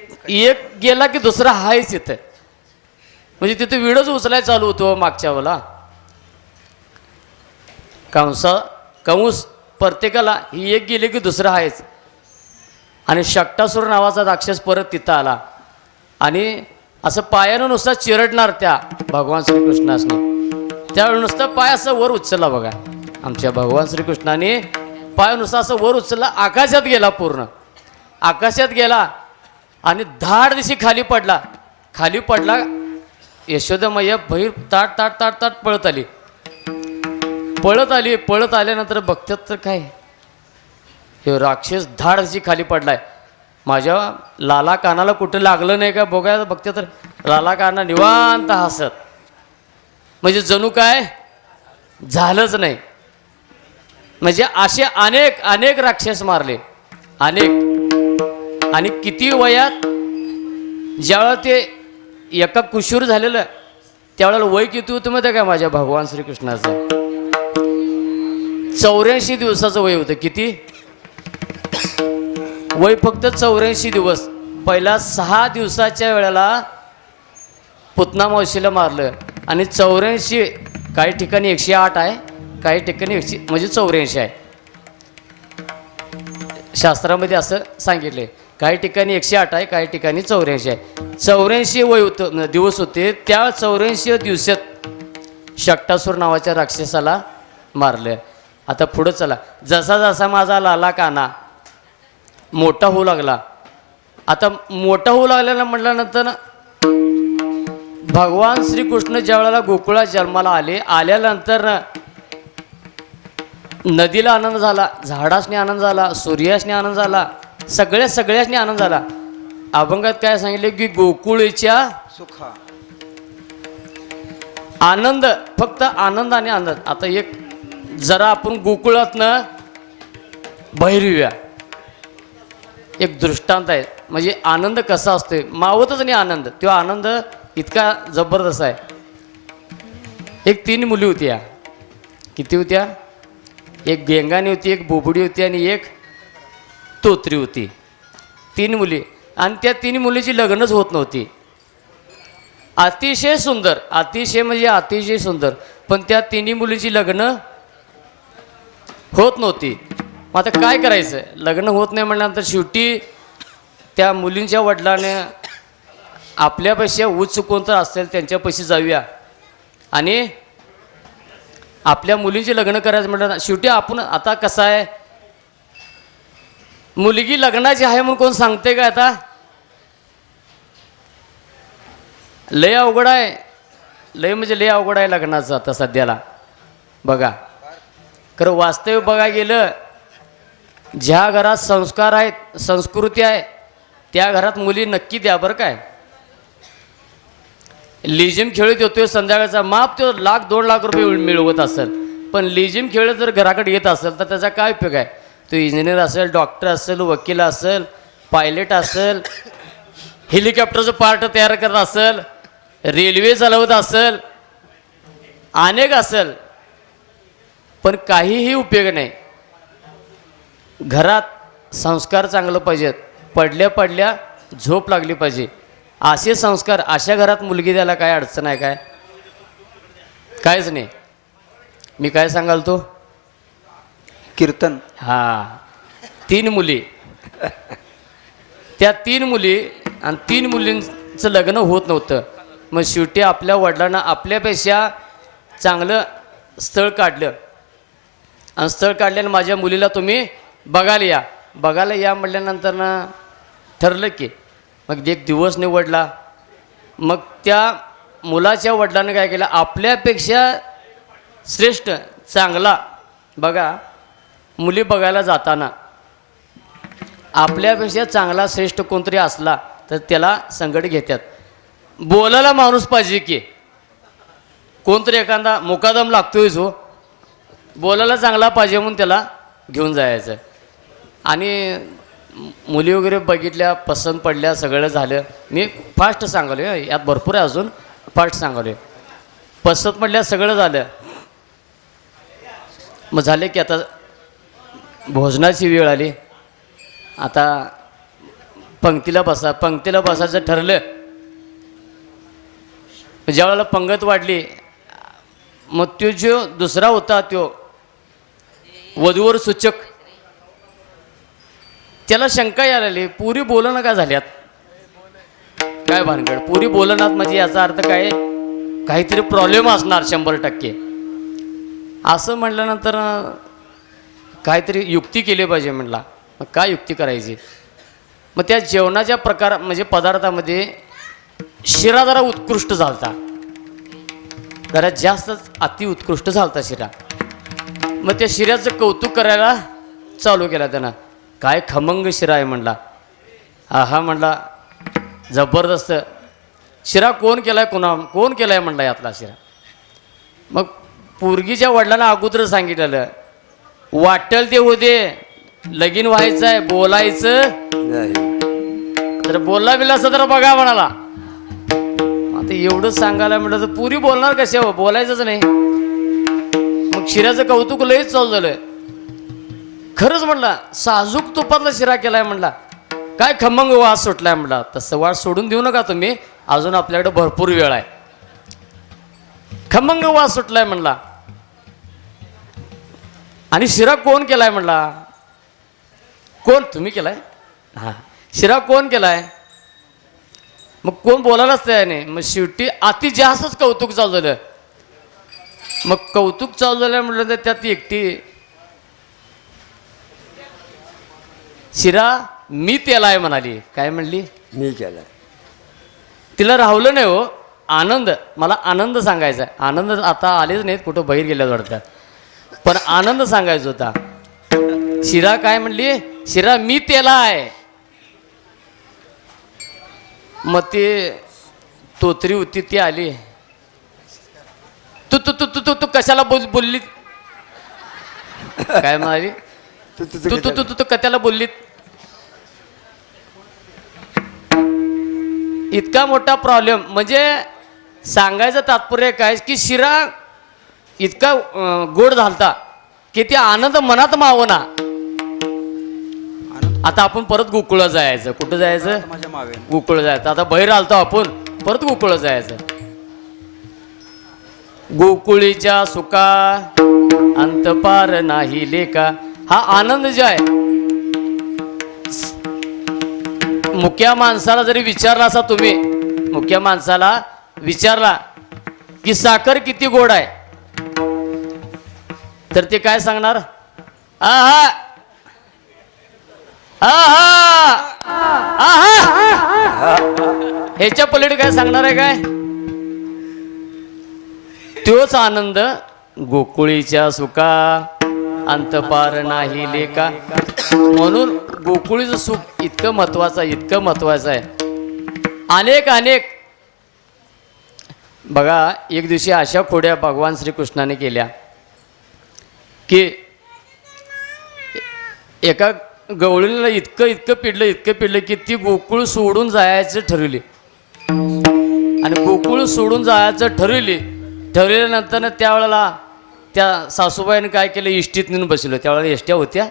एक गेला की दुसरा हायच इथं. म्हणजे तिथं विडच उचलाय चालू होतो मागच्या वेळेला. कंस प्रत्येकाला ही एक गेली की दुसरा आहेच. आणि शक्टासूर नावाचा राक्षस परत तिथं आला आणि असं पायानं नुसता चिरडणार त्या भगवान श्रीकृष्णासने. त्यावेळी नुसतं पाय असं वर उचलला बघा. आमच्या भगवान श्रीकृष्णाने पाय नुसता असं वर उचलला. आकाशात गेला. पूर्ण आकाशात गेला आणि धाड दिशी खाली पडला. खाली पडला. यशोदा मैया बहीर ताट ताट ताट ताट पळत आली. पळत आल्यानंतर बघतात तर काय हे राक्षस धाड दिशी खाली पडलाय. माझ्या लाला कानाला कुठं लागलं नाही का बघायला बघते तर लाला काना निवांत हसत. म्हणजे जणू काय झालंच नाही. म्हणजे असे अनेक अनेक राक्षस मारले. अनेक. आणि किती वयात ज्यावेळेला ते एका कुशीवर झालेलं त्यावेळेला वय किती होतं माहिती काय माझ्या भगवान श्रीकृष्णाचं? 84 दिवसाचं वय होतं. किती वय? फक्त 84 दिवस. पहिला 6 दिवसाच्या वेळेला पुतना मावशीला मारलं. आणि 84 काही ठिकाणी 108 आहे, काही ठिकाणी म्हणजे 84 आहे. शास्त्रामध्ये असं सांगितले. काही ठिकाणी 108 आहे, काही ठिकाणी 84 आहे. 84 वय होतं दिवस होते. त्या 84 दिवसात शक्टासूर नावाच्या राक्षसाला मारलं. आता पुढं चला. जसा जसा माझा लाला कान्हा मोठा होऊ लागला. आता मोठा होऊ लागल्यानं म्हटल्यानंतर भगवान श्रीकृष्ण ज्या वेळेला गोकुळात जन्माला आल्यानंतर नदीला आनंद झाला, झाडासनी आनंद झाला, सूर्यासनी आनंद झाला, सगळ्यासनी आनंद झाला. अभंगात काय सांगितले की गोकुळीच्या सुखा आनंद, फक्त आनंद आणि आनंद. आता एक जरा आपण गोकुळातनं बाहेर येऊया. एक दृष्टांत आहे. म्हणजे आनंद कसा असतोय मावतच नाही आनंद. तो आनंद इतका जबरदस्त आहे. एक 3 मुली होत्या. किती होत्या? एक गेंगाणी होती, एक बोबडी होती आणि एक तोत्री होती. 3 मुली. आणि त्या 3 मुलीची लग्नच होत नव्हती. अतिशय सुंदर, अतिशय म्हणजे अतिशय सुंदर, पण त्या 3 मुलीची लग्न होत नव्हती. मग आता काय करायचं? लग्न होत नाही म्हटल्यानंतर शेवटी त्या मुलींच्या वडिलांनी आपल्यापेक्षा उच्च कोण तर असेल त्यांच्यापाशी जाऊया आणि आपल्या मुलींचे लग्न करायचं म्हटलं. शेवटी आपण आता कसं आहे, मुलगी लग्नाची आहे म्हणून कोण सांगते का? आता लय अवघड आहे. लय म्हणजे लय अवघड आहे लग्नाचं आता सध्याला. बघा खरं वास्तव बघा गेलं ज्या घरात संस्कार आहेत, संस्कृती आहे, त्या घरात मुली नक्की द्या बरं काय. लिजिम खेळत येतोय संध्याकाळचा, माप तो 1,00,000-2,00,000 रुपये मिळवत असेल, पण लिजिम खेळत जर घराकडे येत असेल तर त्याचा काय उपयोग आहे. तो इंजिनियर असेल, डॉक्टर असेल, वकील असेल, पायलट असेल, हेलिकॉप्टरचं पार्ट तयार करत असेल, रेल्वे चालवत असेल, अनेक असेल, पण काहीही उपयोग नाही. घरात संस्कार चांगलं पाहिजेत, पडल्या पडल्या झोप लागली पाहिजे, असे संस्कार. अशा घरात मुलगी द्यायला काय अडचण आहे काय? कायच नाही. मी काय सांगाल तो कीर्तन. हां, 3 मुली, त्या 3 मुली आणि 3 मुलींचं लग्न होत नव्हतं. मग शेवटी आपल्या वडिलांना आपल्यापेक्षा चांगलं स्थळ काढलं आणि स्थळ काढल्यानं माझ्या मुलीला तुम्ही बघायला या म्हटल्यानंतर ना ठरलं की मग एक दिवस निवडला. मग त्या मुलाच्या वडिलांनी काय केलं, आपल्यापेक्षा श्रेष्ठ चांगला, बघा मुली बघायला जाताना आपल्यापेक्षा चांगला श्रेष्ठ कोणतरी असला तर त्याला संगत घेतात. बोलायला माणूस पाहिजे की, कोणतरी एखादा मुकादम लागतोय जो बोलायला चांगला पाहिजे म्हणून त्याला घेऊन जायचं. आणि मुली वगैरे बघितल्या, पसंत पडल्या, सगळं झालं. मी फास्ट सांगालो आहे, यात भरपूर आहे अजून, फास्ट सांगालो आहे. पसंत पडल्या, सगळं झालं. मग झाले की आता भोजनाची वेळ आली. आता पंक्तीला बसायचं ठरलं. ज्यावेळेला पंगत वाढली, मग तो जो दुसरा होता तो वधूवर सूचक, त्याला शंका यायला लागली, पुरी बोलणं का झाल्यात, काय भानगड, पुरी बोलनात म्हणजे याचा अर्थ काय, काहीतरी प्रॉब्लेम असणार 100%. असं म्हटल्यानंतर काहीतरी युक्ती केली पाहिजे म्हटला. मग काय युक्ती करायची. मग त्या जेवणाच्या प्रकार म्हणजे पदार्थामध्ये शिरा जरा उत्कृष्ट झालता, जरा जास्तच अति उत्कृष्ट झालता शिरा. मग त्या शिऱ्याचं कौतुक करायला चालू केला त्यानं. काय खमंग शिरा आहे म्हणला. हा म्हणला जबरदस्त शिरा. कोण केलाय म्हणला यातला शिरा. मग पोरगीच्या वडिलांना अगोदर सांगितलेलं, वाटेल ते होते, लगीन व्हायचं आहे, बोलायचं नाही. तर बोलला बिला असं तर बघा म्हणाला. आता एवढं सांगायला म्हटलं तर पुरी बोलणार कसे हो, बोलायचंच नाही. मग शिऱ्याचं कौतुक लयच चालू झालं. खरंच म्हणला साजूक तुपातला शिरा केलाय म्हणला, काय खमंग वास सुटलाय म्हणला. तसं वास सोडून देऊ नका तुम्ही, अजून आपल्याकडे भरपूर वेळ आहे. खमंग वास सुटलाय म्हणला. आणि शिरा कोण केलाय म्हणला. कोण, तुम्ही केलाय. हा, शिरा कोण केलाय. मग कोण बोलायलाच तयार नाही. मग शेवटी अति जास्तच कौतुक चालू झालं. मग कौतुक चालू झालं म्हटलं तर त्यात एकटी शिरा मी केलाय म्हणाली. काय म्हणली, मी केला. तिला राहुलं नाही हो आनंद. मला आनंद सांगायचा आहे. आनंद आता आलेच नाहीत, कुठं बाहेर गेल्या वाटतात, पण आनंद सांगायचा होता. शिरा काय म्हणली, शिरा मी तेला आहे. मग ते तोतरी होती ती आली. तू तू तू तू तू तू कशाला बोलली, काय म्हणाली, तू तू तू तू तू कशाला बोललीत. इतका मोठा प्रॉब्लेम. म्हणजे सांगायचं तात्पर्य काय की शिरा इतका गोड झालता की ते आनंद मनात मावना. आता आपण परत गोकुळला जायचं. कुठं जायचं, माझ्या मावे. गोकुळ जायचं. आता बाहेर आलतो आपण, परत गोकुळ जायचं. गोकुळीच्या सुका अंत पार नाही लेका. हा आनंद जो आहे, मुक्या माणसाला जरी विचारला असा तुम्ही, मुक्या माणसाला विचारला की साखर किती गोड आहे, तर ते काय सांगणार, आहा आहा आहा. ह्याच्या पलीकडे काय सांगणार आहे काय. तोच आनंद गोकुळीच्या सुका अंत पार नाही लेका. म्हणून गोकुळीचं सुख इतकं महत्वाचं आहे, इतकं महत्वाचं आहे. अनेक बघा, एक दिवशी अशा खोड्या भगवान श्रीकृष्णाने केल्या की एका गवळीला इतकं पिडलं की ती गोकुळ सोडून जायचं ठरवली. आणि गोकुळ सोडून जायचं ठरवल्यानंतर त्यावेळेला त्या सासूबाईने काय केलं, इष्टीत नेऊन बसवलं. त्यावेळेला एष्ट्या होत्या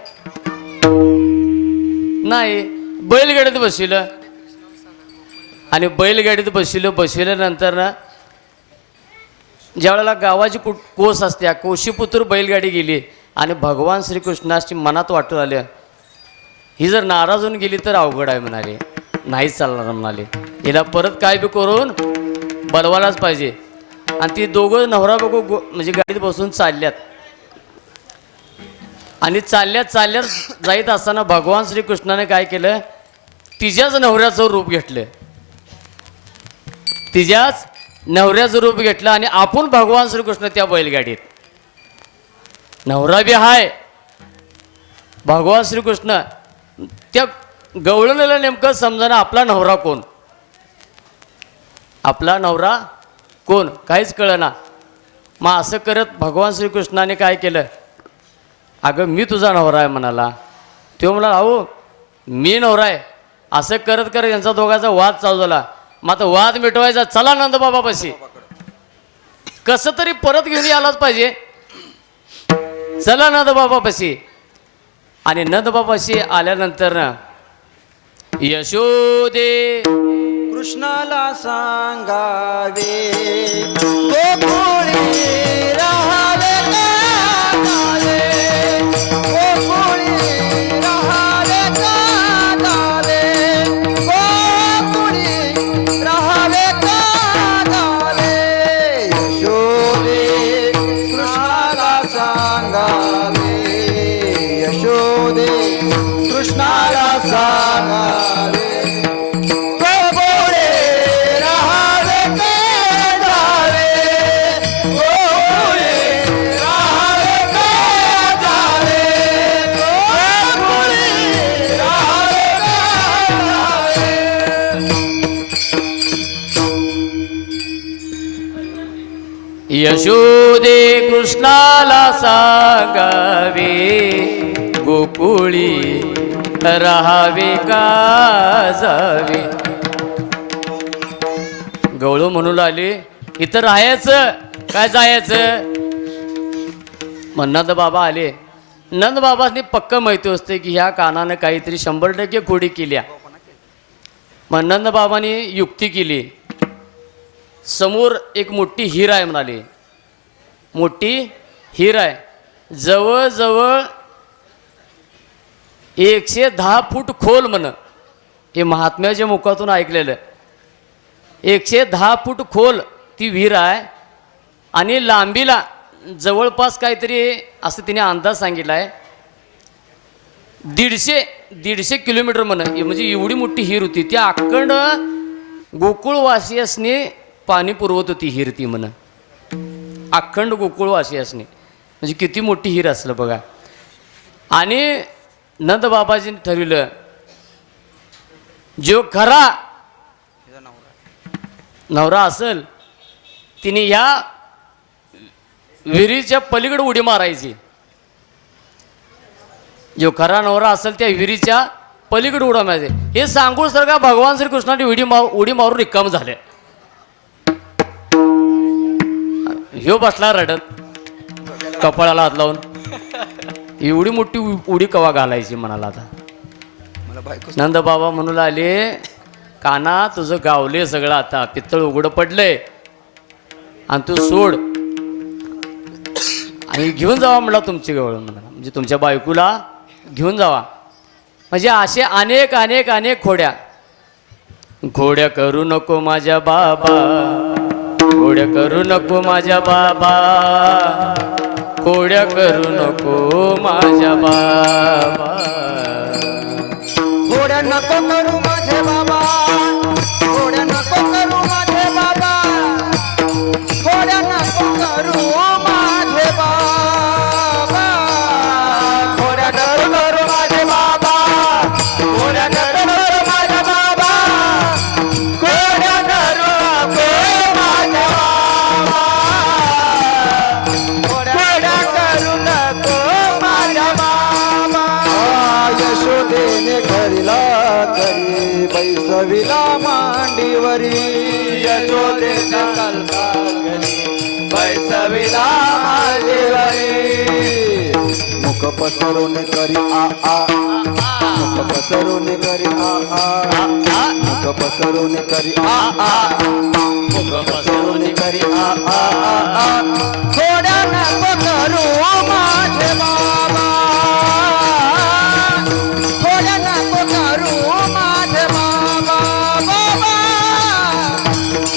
नाही, बैलगाडीत बसविलं. आणि बैलगाडीत बसविल्यानंतर ना ज्यावेळेला गावाची कोस असते, कोशीपुत्र बैलगाडी गेली आणि भगवान श्रीकृष्णाची मनात वाटू आलं, ही जर नाराज होऊन गेली तर अवघड आहे म्हणाले, नाहीच चालणार म्हणाले, हिला परत काय बी करून बलवायलाच पाहिजे. आणि ती दोघं नवरा बघू म्हणजे गाडीत बसून चालल्यात. आणि चालल्यात जाईत असताना भगवान श्रीकृष्णाने काय केलं, तिच्याच नवऱ्याचं रूप घेतलं. तिच्याच नवऱ्याचं रूप घेतलं आणि आपण भगवान श्रीकृष्ण त्या बैलगाडीत. नवरा बी हाय भगवान श्रीकृष्ण. त्या गवळणीला नेमकं समजाना आपला नवरा कोण, आपला नवरा कोण काहीच कळना. मग असं करत भगवान श्रीकृष्णाने काय केलं, अगं मी तुझा नवरा आहे म्हणाला. तो म्हणाला, अहो मी नवरा आहे. असं करत यांचा दोघांचा वाद चालू झाला. मग आता वाद मिटवायचा, चला नंदबाबापाशी, कसं तरी परत घेऊन यायलाच पाहिजे, चला नंदबाबापाशी. आणि नंदबाबापाशी आल्यानंतर यशोदे कृष्णाला सांगावे गोकुळी राहावे कांदावे, गोकुळी राहावे कांदावे, गोकुळी राहावे कांदावे. यशोदे कृष्णाला सांगावे, यशोदे कृष्णाला सांगावे, यशोदे कृष्णाला सांगावे, गोकुळी राहावे का जावे. गवळू म्हणू लागले, इथं राहायचं काय जायचं. मग नंदबाबा आले. नंदबाबांनी पक्क माहिती असते की ह्या कानानं काहीतरी 100% खोडी केल्या. मग नंदबाबांनी युक्ती केली. समोर एक मोठी हिर आहे म्हणाली, मोठी हिर आहे, जवळजवळ 110 फूट खोल म्हण. हे महात्म्याच्या मुखातून ऐकलेलं. 110 फूट खोल ती विहीर आहे. आणि लांबीला जवळपास काहीतरी असं तिने अंदाज सांगितला आहे 150 किलोमीटर म्हण. म्हणजे एवढी मोठी हिर होती. त्या अखंड गोकुळवासियासनी पाणी पुरवत होती हिर ती म्हण. अखंड गोकुळवासियासनी म्हणजे किती मोठी हिर असलं बघा. आणि नंदबाबाजीने ठरविलं, जो खरा नवरा असेल तिने ह्या विहिरीच्या पलीकडे उडी मारायची. जो खरा नवरा असेल त्या विहिरीच्या पलीकडे उड्या मारायचे. हे सांगून सर का भगवान श्रीकृष्णाने उडी मारून रिकाम झाले. ह्यो बसला रडत कपाळाला हात लावून. एवढी मोठी उडी कवा घालायची म्हणाला. आता नंदबाबा म्हणू लागले, काना तुझं गावले सगळं, आता पित्तळ उघडं पडलंय आणि तू सोड आणि घेऊन जावा म्हणला तुमची गवळ म्हणा, म्हणजे तुमच्या बायकोला घेऊन जावा. म्हणजे असे अनेक खोड्या करू नको माझ्या बाबा, खोड्या करू नको माझ्या बाबा, खोड्या करू नको माझ्या बाबा, खोड्या नको करू माझे बाबा, खोड्या नको करू माझे बाबा, खोड्या नको करू माझे बाबा, खोड्या नको करू माझे बाबा. बैसविला मांडीवरी यशोदेचा कल्पागरी बैसविला मांडीवरी मुख पसरून करी आ आ मुख पसरून करी आ आ मुख पसरून करी आ आ मुख पसरून करी आ आ थोड्या नको करू माझे बाबा थोड्या नको करू माझे बाबा बाबा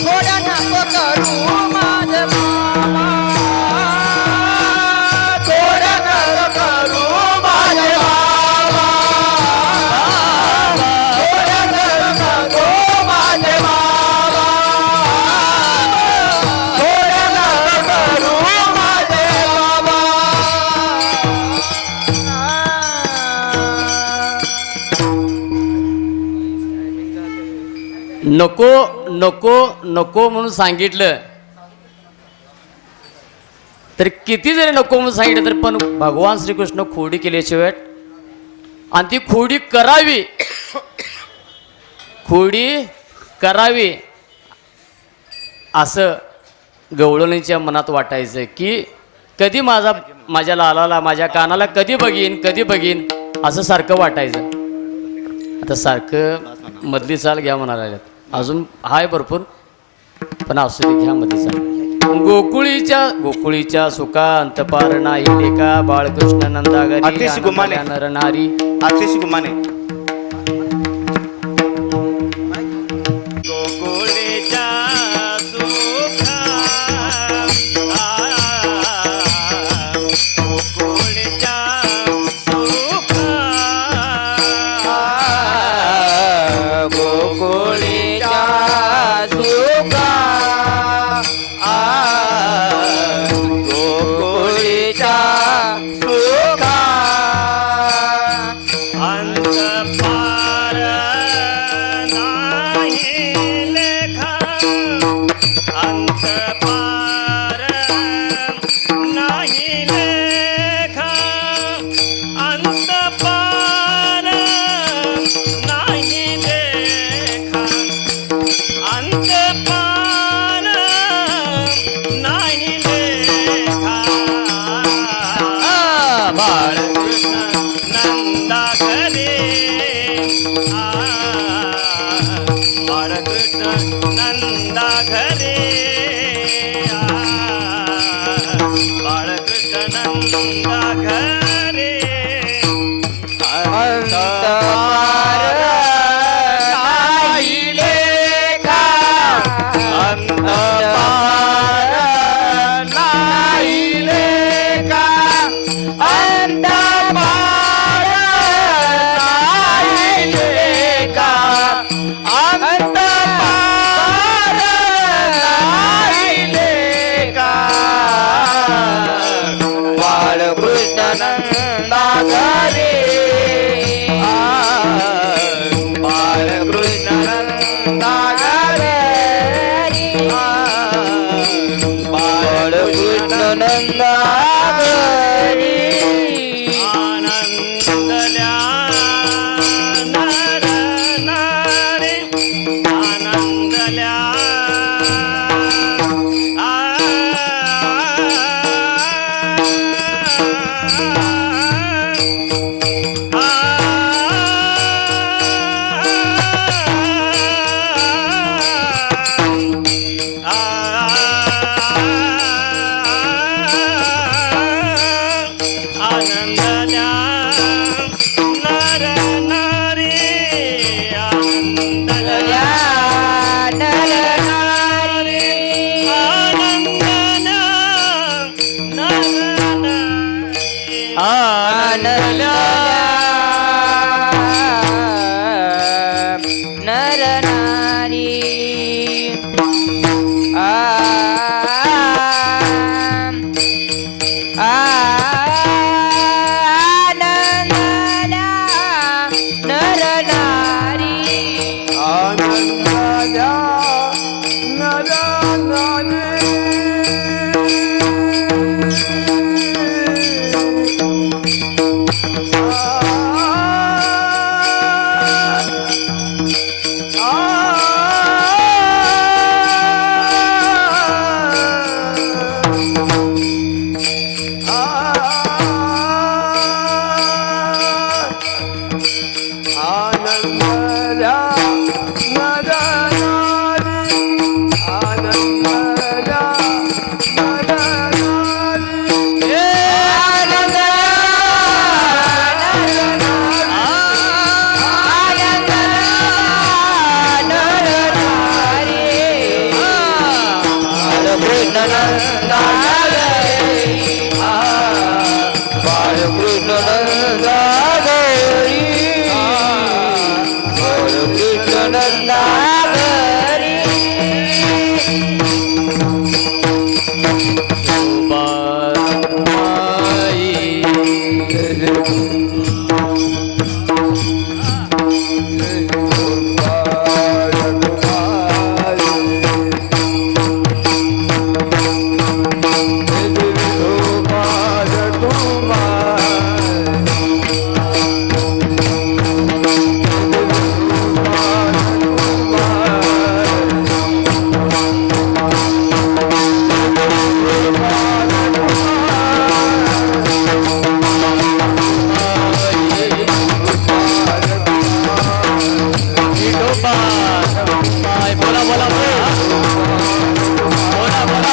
थोड्या नको करू माझे बाबा थोड्या नको करू माझे बाबा थोड्या नको करू माझे बाबा थोड्या नको करू माझे बाबा नको नको नको म्हणून सांगितलं तर किती जरी नको म्हणून सांगितलं तरी पण भगवान श्रीकृष्ण खोडी केल्याशिवाय आणि ती खोडी करावी खोडी करावी असं गवळणीच्या मनात वाटायचं की कधी माझ्या लालाला माझ्या कानाला कधी बघीन असं सारखं वाटायचं. आता सारखं मधली चाल घ्या म्हणायला लागल्यात. अजून हाय भरपूर पण असू दे घ्या मधली चाल. गोकुळीच्या सुखा अंतपार नाही लेका बाळकृष्ण नंदागरी अतिश गुमाने. नर नारी अतिश गुमाने बोला बोला बोला बोला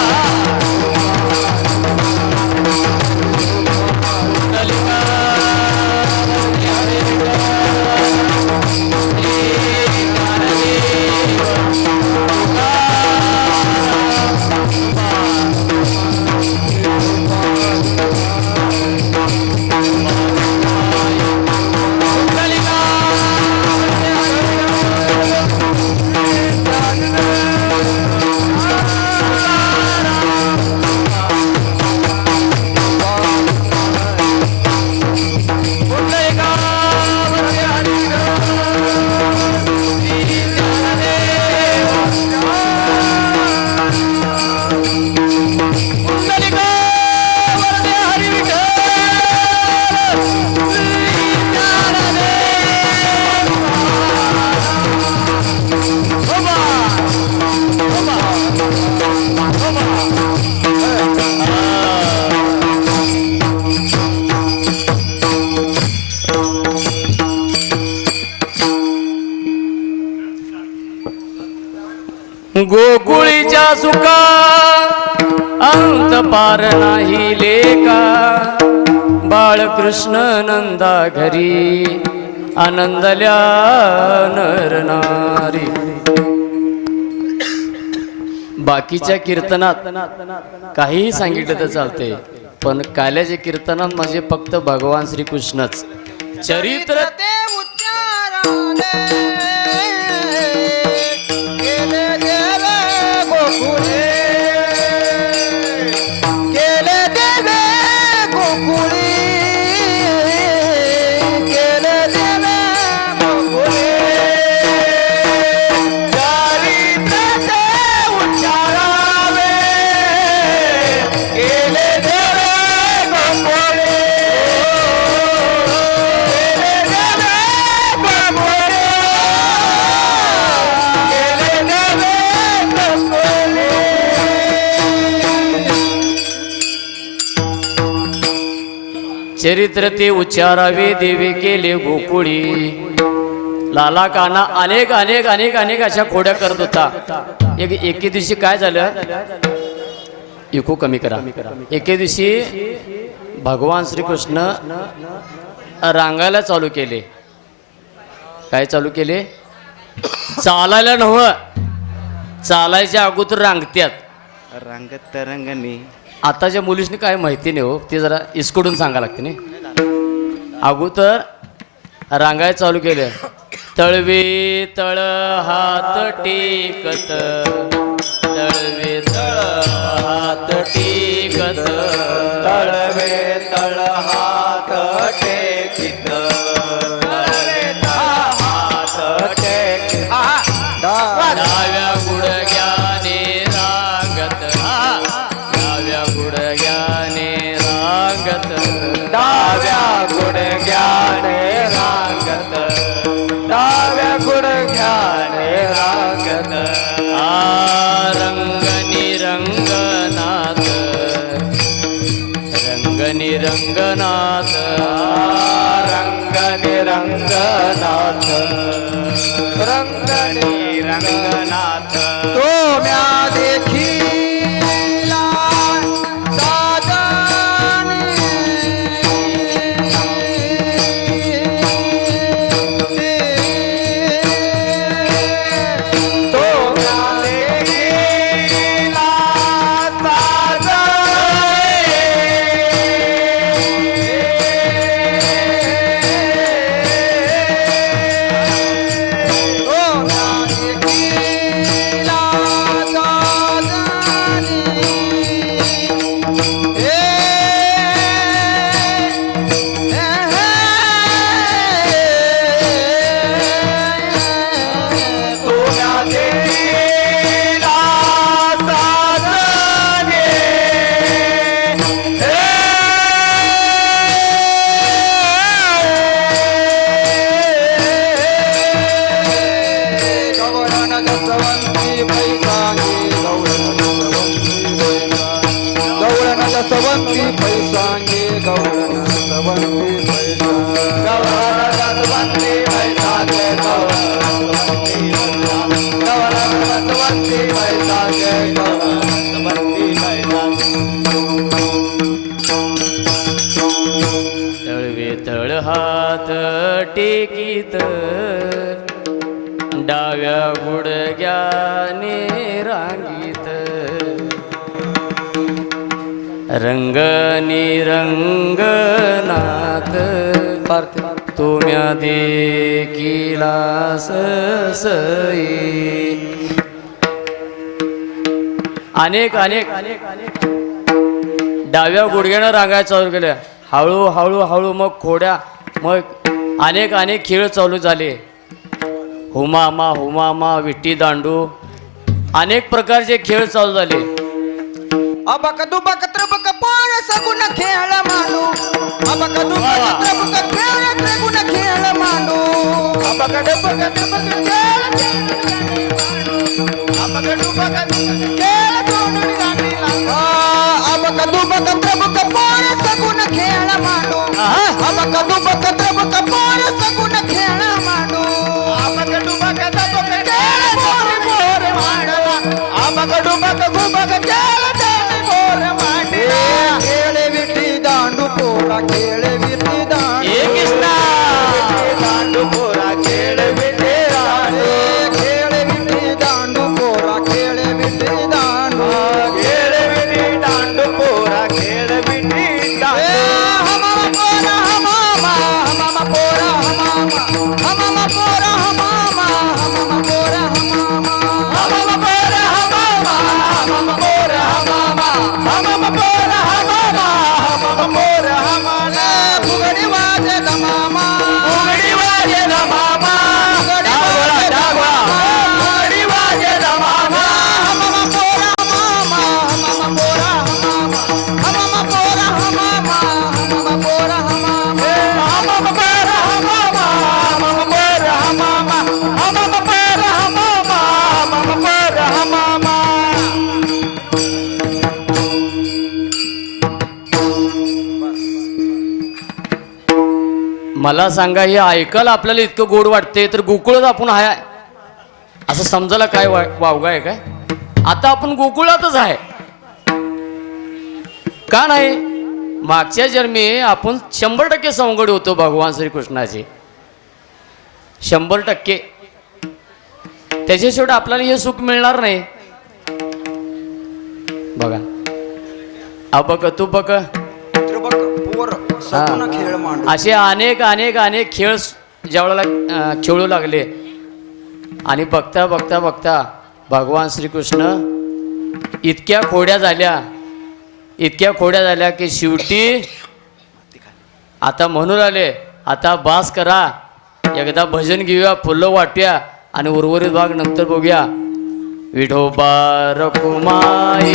गोकुळीच्या सुखा अंत पार नाही लेका बाळकृष्ण नंदा घरी आनंदल्या नर नारी. बाकीच्या कीर्तनात काहीही सांगितलं तर चालते, पण काल्याच्या कीर्तनात म्हणजे फक्त भगवान श्रीकृष्णच चरित्र ते उच्चाराने केले देवे गोकुळे, केले देवे गोकुळी, केले देवे गोकुळे. चरित्र ते उच्चारावे केले देवे गोकुळे, चरित्र ते उच्चारावे देवे केले गोकुळी. लाला काना अनेक अनेक अनेक अनेक अशा खोड्या करत होता. एके दिवशी काय झालं, इको कमी करा. एके दिवशी भगवान श्रीकृष्ण रांगायला चालू केले. काय चालू केले? चालायला नव्ह, चालायच्या अगोदर रांगत्यात. रंगत तरंगणी आताच्या मुलीसनी काय माहिती नाही हो, ते जरा इसकडून सांगा लागते नाही. अगोदर रांगाय चालू केलं. तळवे तळ हात टेकत, तळवे तळ हात टेकत, तळवे तळ हात टेकित, तळवे तळ हात टेकित. डाव्या गुडघ्याने रांगत, डाव्या गुडघ्याने रांगत, डाव्या गुडघ्याने रांगत, डाव्या गुडघ्याने रांगत. रंगनी रंगनाथ, रंगनी रंगनाथ, रंगने रंगनाथ, रंगने रंगनाथ. तो म्या देखीला साजनी, तो म्या देखीला साजनी. हात टेकीत डाव्या गुडघ्याने रांगीत रंगनी रंगनात तुम्या देखिला सई. अनेक अनेक डाव्या गुडघ्यानं रांगायला चालू केल्या. हळू हळू हळू मग खोड्या, मग अनेक अनेक खेळ चालू झाले. हुमामा हुमामा, विट्टी दांडू, अनेक प्रकारचे खेळ चालू झाले. अबक दुबक त्रबक पोर सगुण खेळ मांडू. अबक दुबक त्रबक खेळ त्रिगुण खेळ मांडू. अबक दुबक त्रबक खेळ अबक दुबक खेळ सोडून रांगीला. अबक दुबक त्रबक पोर सगुण खेळ मांडू. अबक दुबक त्रबक पोर सगुण खेळ मांडू. अबक दुबक त्रबक खेळ पोर पोर मांडू. अबक दुबक गुबक खेळ खेळे विटी दांडू पोरा खेळे विटी दांडू. हे कृष्णा दांडू पोरा खेळे विटी दांडू. खेळे विटी दांडू पोरा खेळे विटी दांडू. खेळे विटी दांडू पोरा खेळे विटी दांडू. हमामा पोरा हमामा हमामा पोरा हमामा हमामा पोरा हमामा हमामा पोरा हमामा हमामा पोरा हमामा हमामा पोरा हमामा हमामा पोरा हमामा हमामा पोरा हमामा. फुगडी वाजे मामा फुगडी वाजे मामा फुगडी वाजे मामा. हमामा पोरा हमामा हमामा पोरा हमामा हमामा पोरा हमामा हमामा पोरा हमामा हमामा पोरा हमामा हमामा पोरा हमामा हमामा पोरा हमामा हमामा पोरा हमामा. मला सांगा, हे ऐकायला आपल्याला इतकं गोड वाटते, तर गोकुळात आपण आहे असं समजायला काय वावगा आहे काय? आता आपण गोकुळातच आहे का नाही? मागच्या जन्मी आपण 100% सवंगडी होतो भगवान श्रीकृष्णाचे, 100%. त्याच्याशिवाय आपल्याला हे सुख मिळणार नाही. बघा, अबक तू बक, त्रिबक पोर सगुण खेळ मांडू. असे अनेक अनेक अनेक खेळ ज्यावेळेला खेळू लागले. आणि बघता बघता बघता भगवान श्रीकृष्ण इतक्या खोड्या झाल्या की शेवटी आता म्हणून आले, आता बास करा, एकदा भजन घेऊया, फुलं वाटूया आणि उर्वरित भाग नंतर बघूया. विठोबा रखुमाई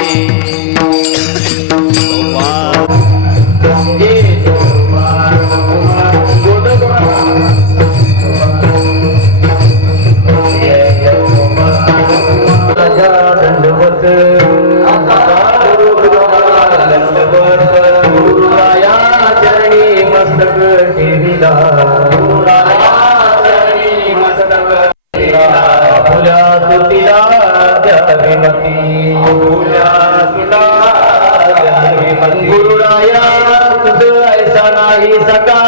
गुरुराया तुझ ऐसा नाही सका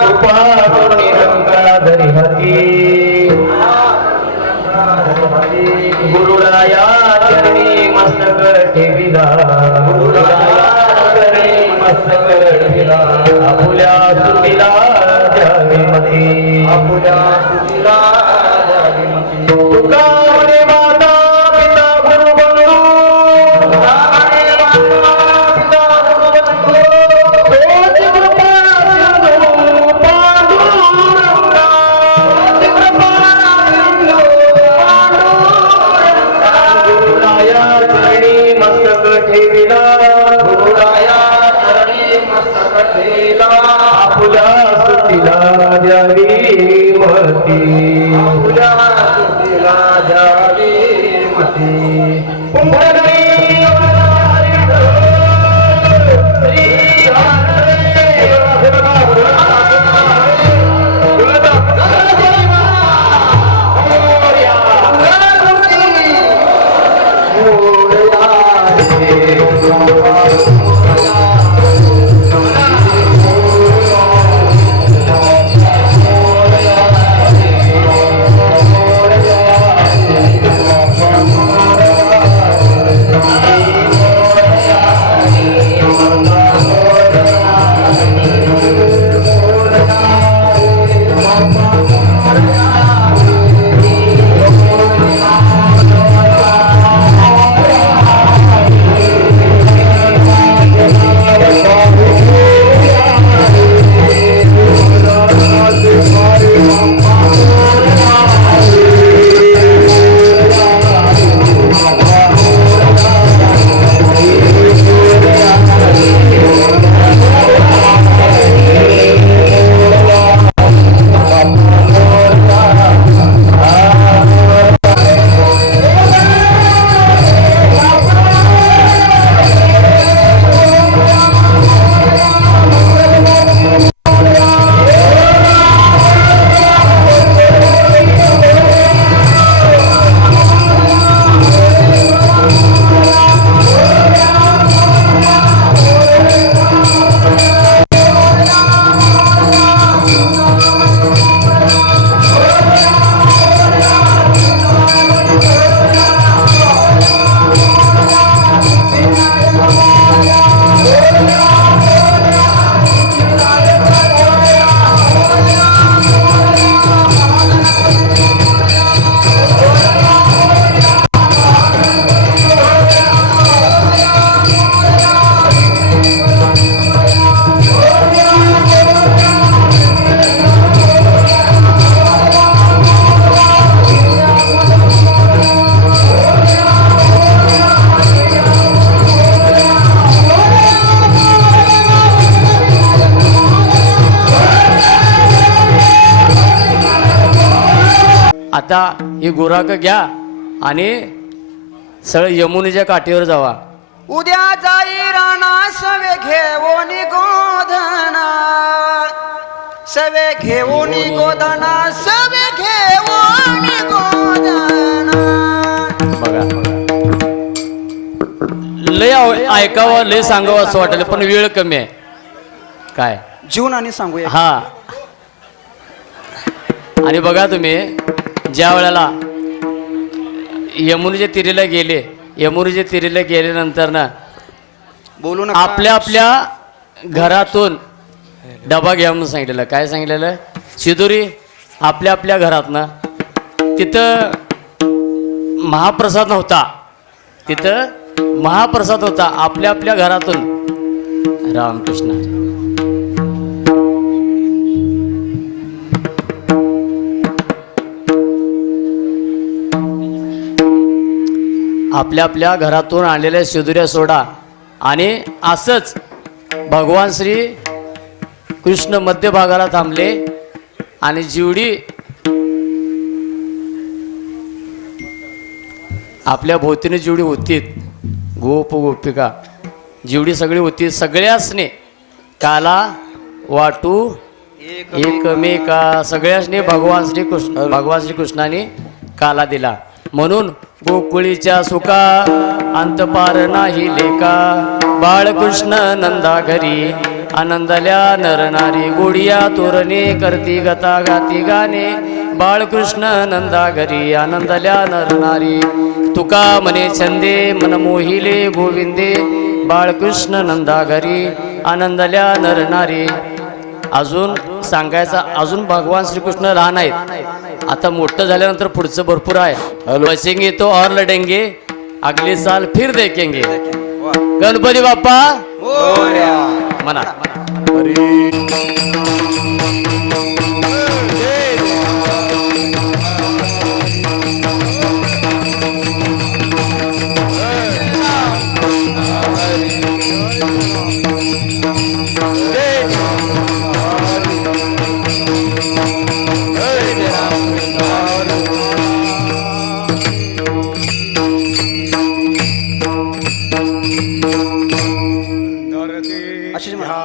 कृपा करुणी गंगाधरी हती. गुरुराया चरणी मस्तक ठेविला. गुरुराया चरणी मस्तक ठेविला. आपुल्या सुतीला द्यावी मती. आपुल्या सुतीला द्यावी मती. तुका म्हणे माता पिता गुरु बंधू. तुका म्हणे माता पिता गुरु बंधू. तोच कृपा सिंधू पांडुरंगा. तोच कृपा सिंधू पांडुरंगा. गुरुराया चरणी मस्तक ठेविला. गुरुराया चरणी मस्तक ठेविला. आपुल्या सुतीला द्यावी मती. आता ही गुराक घ्या आणि सरळ यमुनेच्या काठीवर जावा. उद्या जाई राणा सवे घेऊन गोधना सवे घेऊन गोधना सवे घेऊन गोधना. बघा लय ऐकावं लय सांगावं असं वाटलं पण वेळ कमी आहे. काय जीवन आणि सांगूया. हा आणि बघा तुम्ही ज्या वेळेला यमुनेच्या तिरीला गेले, यमुनेच्या तिरीला गेल्यानंतर ना बोलू नका. आपल्या आपल्या घरातून डबा घ्या म्हणून सांगितलेलं. काय सांगितलेलं? शिदोरी आपल्या आपल्या घरात ना. तिथं महाप्रसाद नव्हता, तिथं महाप्रसाद होता. आपल्या आपल्या घरातून रामकृष्ण हरी. आपल्या आपल्या घरातून आणलेल्या शिदुऱ्या सोडा. आणि असंच भगवान श्री कृष्ण मध्यभागाला थांबले आणि जेवढी आपल्या भोवतीने जेवढी होती गोप गोपिका जेवढी सगळी होती सगळ्यासने काला वाटू एकमेका सगळ्यासने भगवान श्रीकृष्णाने काला दिला. म्हणून गोकुळीच्या सुका अंतपार नाही लेका बाळकृष्ण नंदा घरी आनंदल्या नरनारी गोडिया तोरणे करती गता गाती गाणे बाळकृष्ण नंदा घरी आनंदल्या नरनारी तुका मने छंदे मन मोहिले गोविंदे बाळकृष्ण नंदा घरी आनंदल्या नरनारी. अजून सांगायचा अजून भगवान श्रीकृष्ण लहान आहेत. आता मोठं झाल्यानंतर पुढचं भरपूर आहे. बसेंगे तो और लढेंगे अगले साल फिर देखेंगे. गणपती बाप्पा म्हणा. अशीच म्हणा.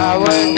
आवड